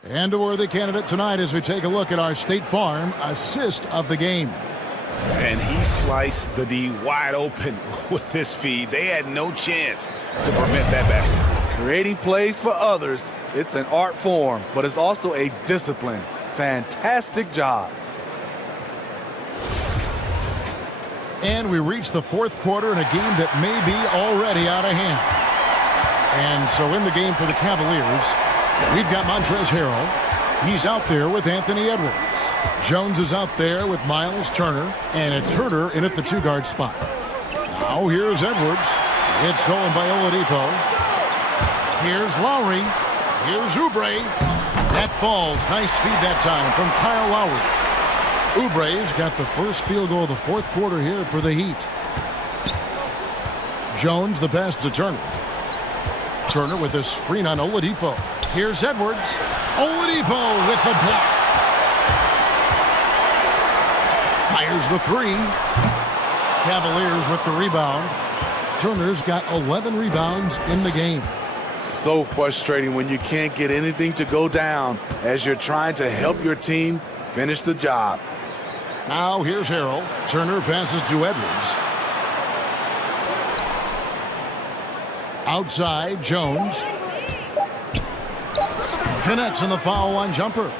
And a worthy candidate tonight as we take a look at our State Farm assist of the game. And he sliced the D wide open with this feed. They had no chance to prevent that basket. Creating plays for others, it's an art form, but it's also a discipline. Fantastic job. And we reach the fourth quarter in a game that may be already out of hand. And so in the game for the Cavaliers, we've got Montrezl Harrell. He's out there with Anthony Edwards. Jones is out there with Miles Turner, and it's Herter in at the two-guard spot. Now here's Edwards. It's stolen by Oladipo. Here's Lowry. Here's Oubre. That falls. Nice feed that time from Kyle Lowry. Oubre's got the first field goal of the fourth quarter here for the Heat. Jones the pass to Turner. Turner with a screen on Oladipo. Here's Edwards. Oladipo with the block. Fires the three. Cavaliers with the rebound. Turner's got 11 rebounds in the game. So frustrating when you can't get anything to go down as you're trying to help your team finish the job. Now here's Harrell. Turner passes to Edwards. Outside, Jones. Connects on the foul line jumper.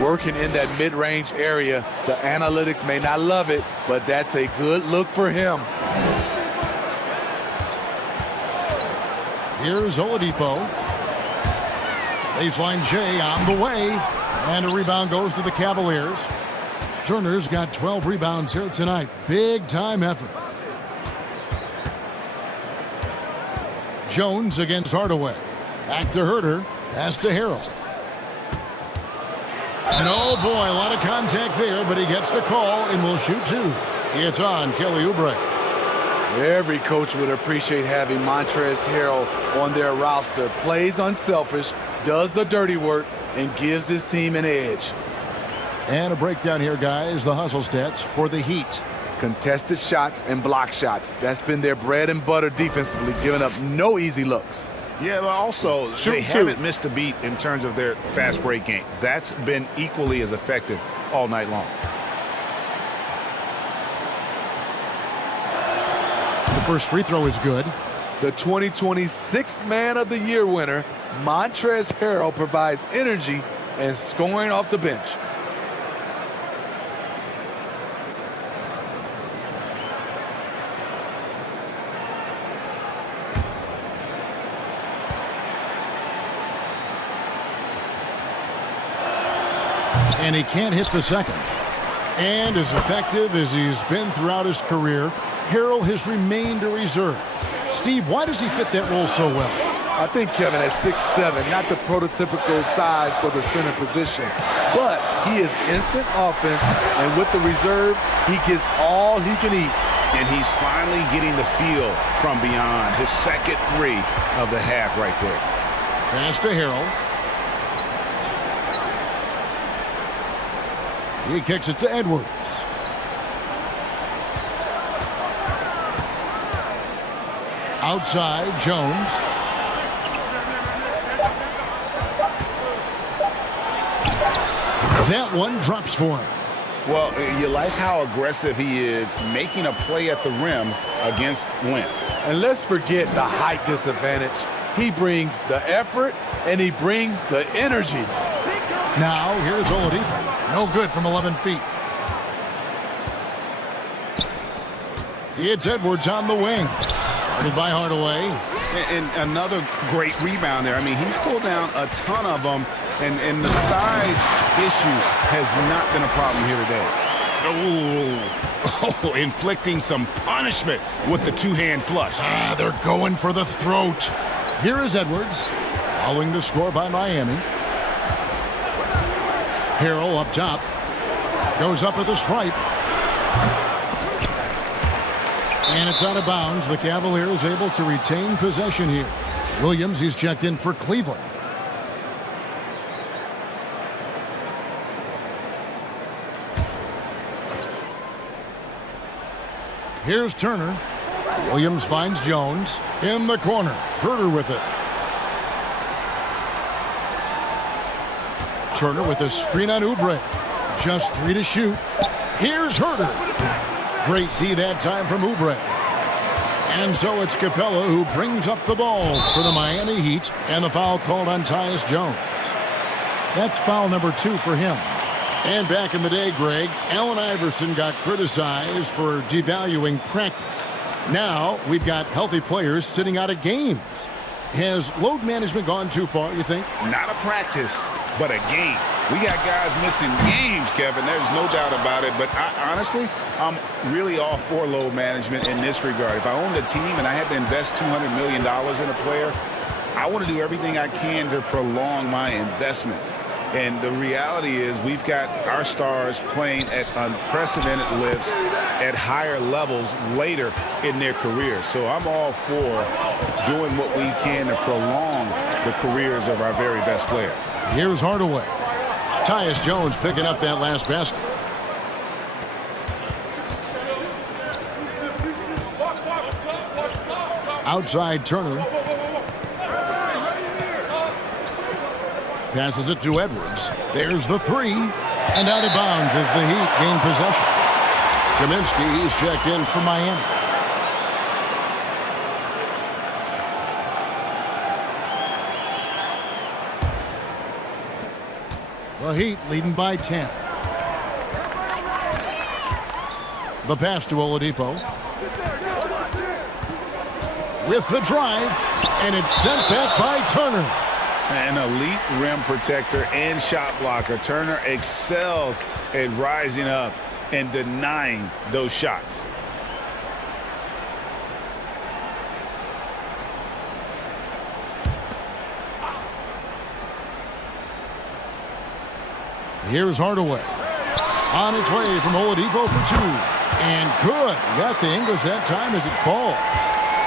Working in that mid-range area, the analytics may not love it, but that's a good look for him. Here's Oladipo. Baseline J on the way. And a rebound goes to the Cavaliers. Turner's got 12 rebounds here tonight. Big time effort. Jones against Hardaway. Back to Herter. Pass to Harrell. And oh boy, a lot of contact there, but he gets the call and will shoot two. It's on Kelly Oubre. Every coach would appreciate having Montrezl Harrell on their roster. Plays unselfish, does the dirty work, and gives his team an edge. And a breakdown here, guys. The hustle stats for the Heat. Contested shots and block shots. That's been their bread and butter defensively, giving up no easy looks. Yeah, but also they haven't missed a beat in terms of their fast break game. That's been equally as effective all night long. The first free throw is good. The 2026 Man of the Year winner, Montrezl Harrell, provides energy and scoring off the bench. And he can't hit the second. And as effective as he's been throughout his career, Harrell has remained a reserve. Steve, why does he fit that role so well? I think Kevin at 6'7", not the prototypical size for the center position, but he is instant offense, and with the reserve, he gets all he can eat. And he's finally getting the feel from beyond. His second three of the half right there. Pass to Harrell. He kicks it to Edwards. Outside, Jones. That one drops for him. Well, you like how aggressive he is making a play at the rim against length. And let's forget the height disadvantage. He brings the effort, and he brings the energy. Now, here's Oladipo. No good from 11 feet. It's Edwards on the wing. Guarded by Hardaway. And another great rebound there. I mean, he's pulled down a ton of them, and the size issue has not been a problem here today. Oh, inflicting some punishment with the two-hand flush. They're going for the throat. Here is Edwards, following the score by Miami. Harrell up top. Goes up at the stripe. And it's out of bounds. The Cavaliers able to retain possession here. Williams, he's checked in for Cleveland. Here's Turner. Williams finds Jones in the corner. Herter with it. Turner with a screen on Oubre. Just 3 to shoot. Here's Herter. Great D that time from Oubre. And so it's Capella who brings up the ball for the Miami Heat, and the foul called on Tyus Jones. That's foul number 2 for him. And back in the day, Greg, Allen Iverson got criticized for devaluing practice. Now we've got healthy players sitting out of games. Has load management gone too far, you think? Not a practice, but a game. We got guys missing games, Kevin. There's no doubt about it. But honestly, I'm really all for load management in this regard. If I owned a team and I had to invest $200 million in a player, I want to do everything I can to prolong my investment. And the reality is we've got our stars playing at unprecedented lifts at higher levels later in their careers. So I'm all for doing what we can to prolong the careers of our very best players. Here's Hardaway. Tyus Jones picking up that last basket. Outside Turner. Passes it to Edwards. There's the 3. And out of bounds as the Heat gain possession. Kaminsky, he's checked in for Miami. The Heat leading by 10. The pass to Oladipo. With the drive. And it's sent back by Turner. An elite rim protector and shot blocker. Turner excels at rising up and denying those shots. Here's Hardaway. On its way from Oladipo for 2. And good. Got the Ingles that time as it falls.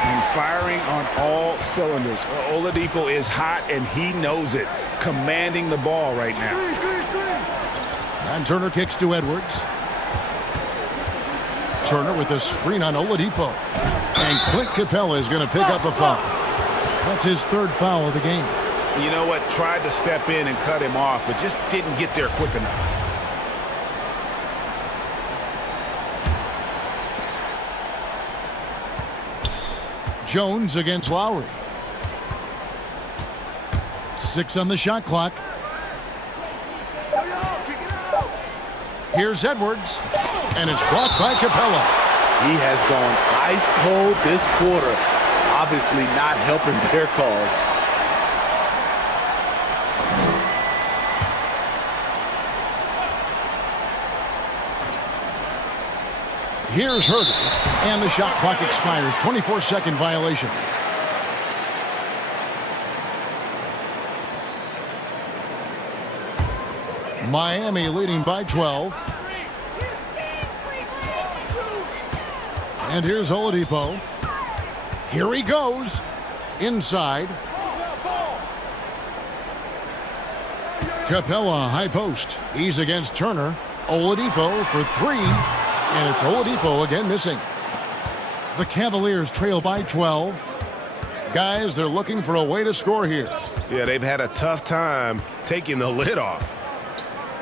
And firing on all cylinders. Oladipo is hot, and he knows it. Commanding the ball right now. And Turner kicks to Edwards. Turner with a screen on Oladipo. And Clint Capella is going to pick up a foul. That's his 3rd foul of the game. You know what? Tried to step in and cut him off, but just didn't get there quick enough. Jones against Lowry. 6 on the shot clock. Here's Edwards. And it's blocked by Capella. He has gone ice cold this quarter. Obviously not helping their cause. Here's Herter. And the shot clock expires. 24-second violation. Miami leading by 12. And here's Oladipo. Here he goes. Inside. Capella, high post. He's against Turner. Oladipo for 3. And it's Oladipo again missing. The Cavaliers trail by 12. Guys, they're looking for a way to score here. Yeah, they've had a tough time taking the lid off.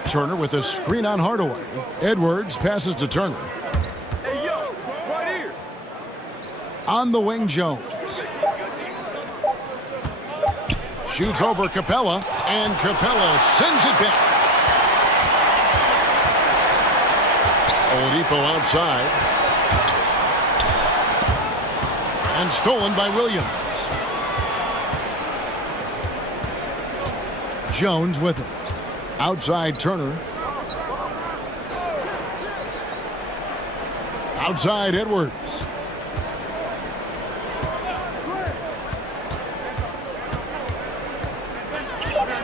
Turner with a screen on Hardaway. Edwards passes to Turner. Hey, yo, right here. On the wing, Jones. Shoots over Capella, and Capella sends it back. Oladipo outside. And stolen by Williams. Jones with it. Outside Turner. Outside Edwards.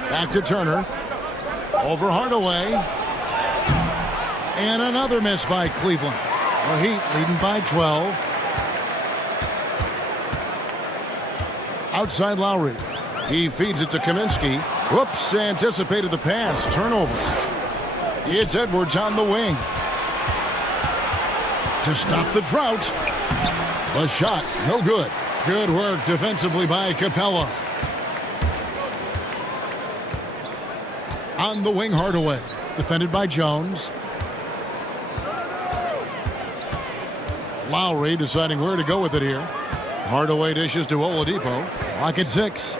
Back to Turner. Over Hardaway. And another miss by Cleveland. The Heat leading by 12. Outside Lowry. He feeds it to Kaminsky. Whoops, anticipated the pass. Turnover. It's Edwards on the wing. To stop the drought. The shot, no good. Good work defensively by Capella. On the wing, Hardaway. Defended by Jones. Lowry deciding where to go with it here. Hardaway dishes to Oladipo. Clock at 6.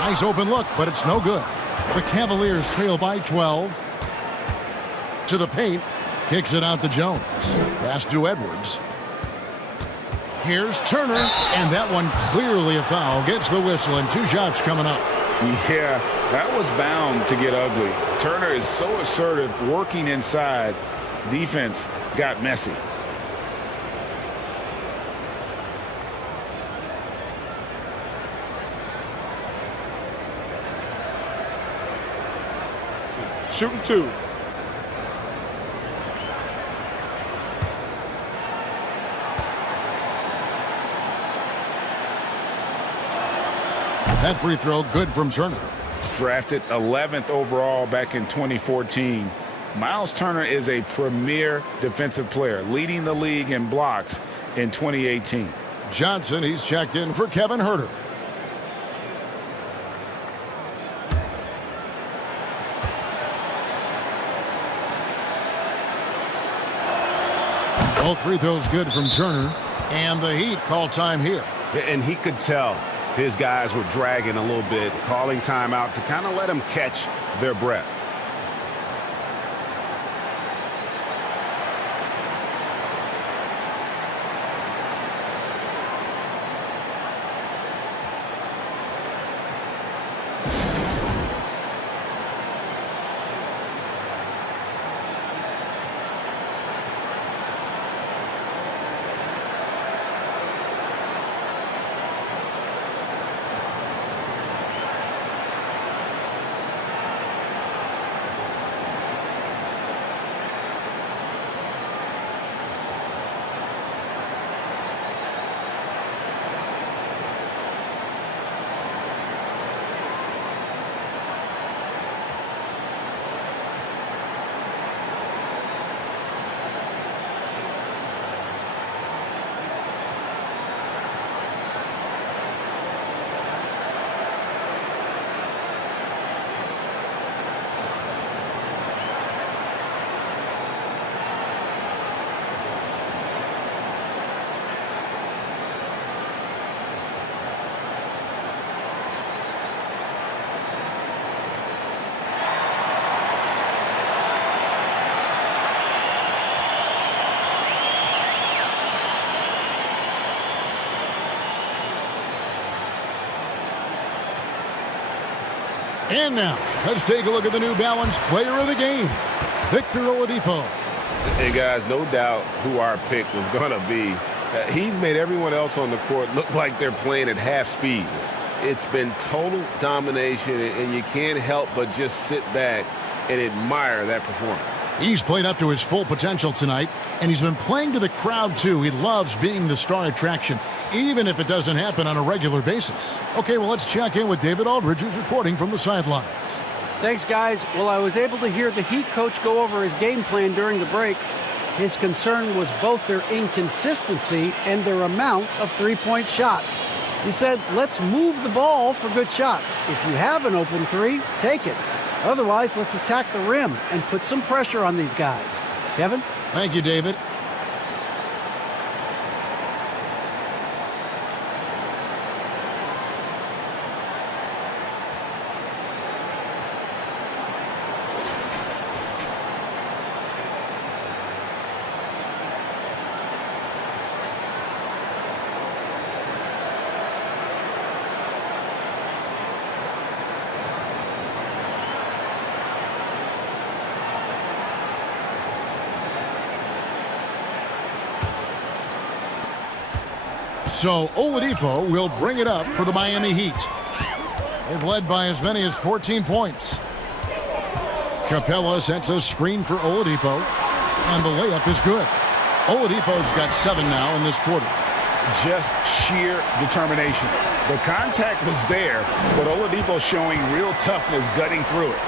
Nice open look, but it's no good. The Cavaliers trail by 12. To the paint. Kicks it out to Jones. Pass to Edwards. Here's Turner, and that one clearly a foul. Gets the whistle, and 2 shots coming up. Yeah, that was bound to get ugly. Turner is so assertive, working inside. Defense got messy. Shooting 2. That free throw good from Turner. Drafted 11th overall back in 2014. Miles Turner is a premier defensive player, leading the league in blocks in 2018. Johnson, he's checked in for Kevin Huerter. Both free throws good from Turner. And the Heat call time here. And he could tell his guys were dragging a little bit, calling timeout to kind of let them catch their breath. And now, let's take a look at the New Balance player of the game, Victor Oladipo. And guys, no doubt who our pick was going to be. He's made everyone else on the court look like they're playing at half speed. It's been total domination, and you can't help but just sit back and admire that performance. He's played up to his full potential tonight, and he's been playing to the crowd, too. He loves being the star attraction, even if it doesn't happen on a regular basis. Okay, well, let's check in with David Aldridge, who's reporting from the sidelines. Thanks, guys. Well, I was able to hear the Heat coach go over his game plan during the break. His concern was both their inconsistency and their amount of three-point shots. He said, let's move the ball for good shots. If you have an open three, take it. Otherwise, let's attack the rim and put some pressure on these guys. Kevin? Thank you, David. So Oladipo will bring it up for the Miami Heat. They've led by as many as 14 points. Capella sets a screen for Oladipo, and the layup is good. Oladipo's got 7 now in this quarter. Just sheer determination. The contact was there, but Oladipo showing real toughness gutting through it.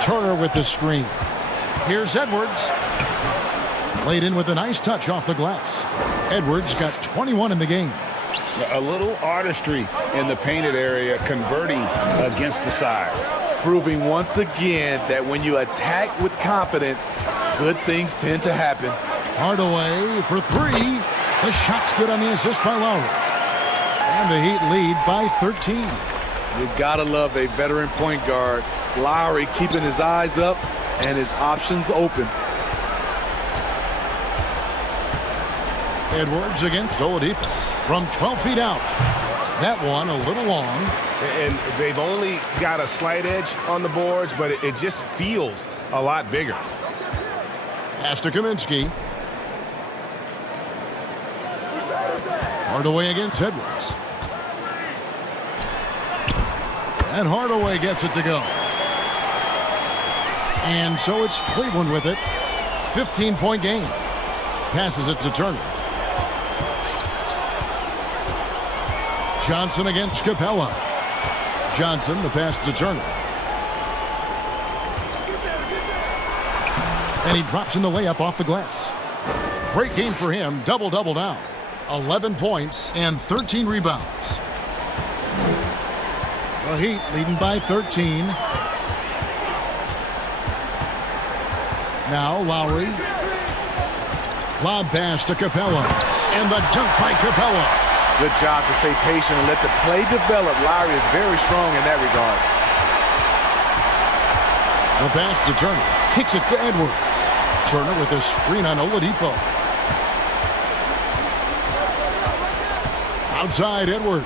Turner with the screen. Here's Edwards. Played in with a nice touch off the glass. Edwards got 21 in the game. A little artistry in the painted area, converting against the size. Proving once again that when you attack with confidence, good things tend to happen. Hardaway for three. The shot's good on the assist by Lowry. And the Heat lead by 13. You gotta love a veteran point guard. Lowry keeping his eyes up and his options open. Edwards against Oladipo from 12 feet out. That one a little long. And they've only got a slight edge on the boards, but it just feels a lot bigger. Pass to Kaminsky. Hardaway against Edwards. And Hardaway gets it to go. And so it's Cleveland with it. 15-point game. Passes it to Turner. Johnson against Capella. Johnson, the pass to Turner. And he drops in the layup off the glass. Great game for him. Double-double now. 11 points and 13 rebounds. The Heat leading by 13. Now Lowry. Lob pass to Capella. And the dunk by Capella. Good job to stay patient and let the play develop. Lowry is very strong in that regard. The pass to Turner. Kicks it to Edwards. Turner with a screen on Oladipo. Outside Edwards.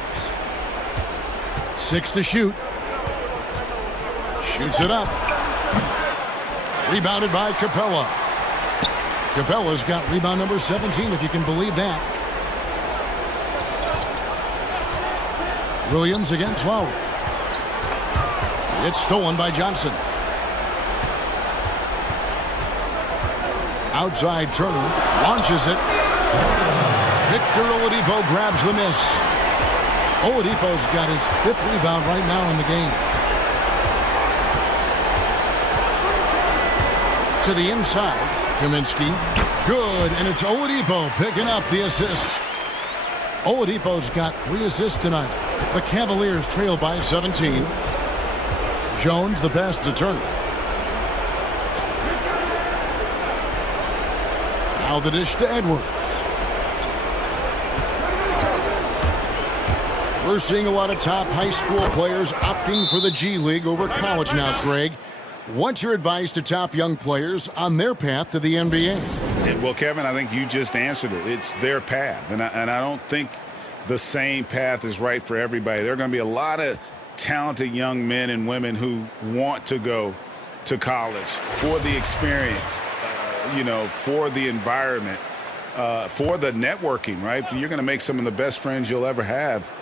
6 to shoot. Shoots it up. Rebounded by Capella. Capella's got rebound number 17, if you can believe that. Williams against Lowry. It's stolen by Johnson. Outside Turner launches it. Victor Oladipo grabs the miss. Oladipo's got his 5th rebound right now in the game. To the inside, Kaminsky. Good, and it's Oladipo picking up the assist. Oladipo's got 3 assists tonight. The Cavaliers trail by 17. Jones the pass to Turner. Now the dish to Edwards. We're seeing a lot of top high school players opting for the G League over college now, Greg. What's your advice to top young players on their path to the NBA? Well, Kevin, I think you just answered it. It's their path, and I don't think the same path is right for everybody. There are going to be a lot of talented young men and women who want to go to college for the experience, for the environment, for the networking, right? You're going to make some of the best friends you'll ever have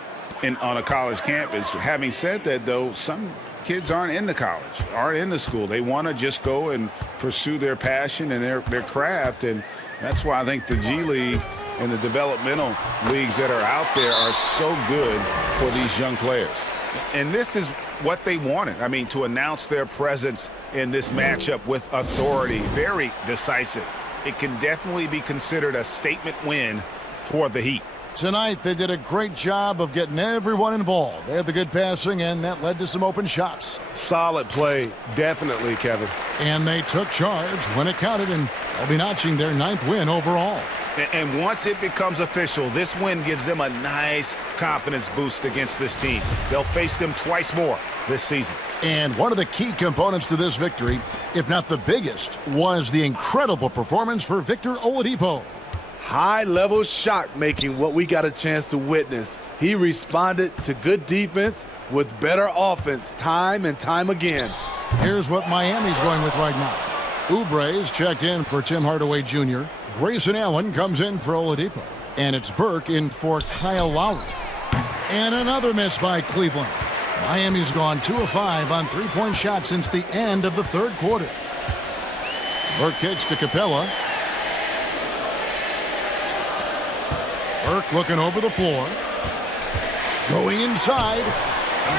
on a college campus. Having said that, though, some kids aren't in the college, aren't in the school. They want to just go and pursue their passion and their craft, and that's why I think the G League and the developmental leagues that are out there are so good for these young players. And this is what they wanted. I mean, to announce their presence in this matchup with authority, very decisive. It can definitely be considered a statement win for the Heat. Tonight, they did a great job of getting everyone involved. They had the good passing, and that led to some open shots. Solid play, definitely, Kevin. And they took charge when it counted, and they'll be notching their 9th win overall. And once it becomes official, this win gives them a nice confidence boost against this team. They'll face them twice more this season. And one of the key components to this victory, if not the biggest, was the incredible performance for Victor Oladipo. High-level shot making, what we got a chance to witness. He responded to good defense with better offense time and time again. Here's what Miami's going with right now. Oubre's checked in for Tim Hardaway Jr. Grayson Allen comes in for Oladipo. And it's Burke in for Kyle Lowry. And another miss by Cleveland. Miami's gone 2 of 5 on 3-point shots since the end of the 3rd quarter. Burke kicks to Capella. Burke looking over the floor. Going inside.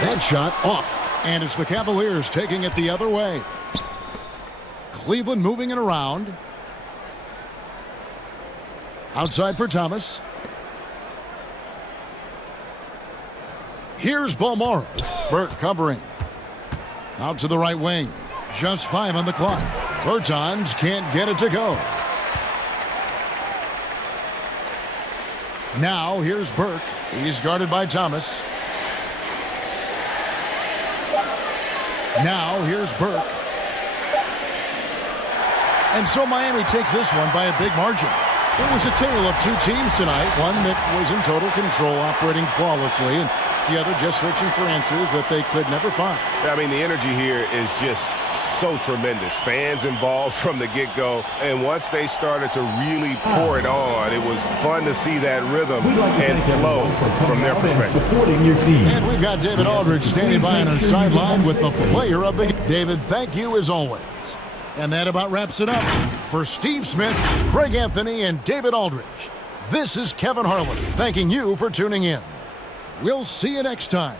That shot off. And it's the Cavaliers taking it the other way. Cleveland moving it around. Outside for Thomas. Here's Bomaro. Burke covering. Out to the right wing. Just 5 on the clock. Bertans can't get it to go. Now here's Burke. He's guarded by Thomas. Now here's Burke. And so Miami takes this one by a big margin. It was a tale of two teams tonight, one that was in total control, operating flawlessly, and the other just searching for answers that they could never find. I mean, the energy here is just so tremendous. Fans involved from the get-go, and once they started to really pour it on, it was fun to see that rhythm and flow from their perspective. And we've got David Aldridge standing by on our sideline with the player of the game. David, thank you as always. And that about wraps it up. For Steve Smith, Craig Anthony, and David Aldridge, this is Kevin Harlan thanking you for tuning in. We'll see you next time.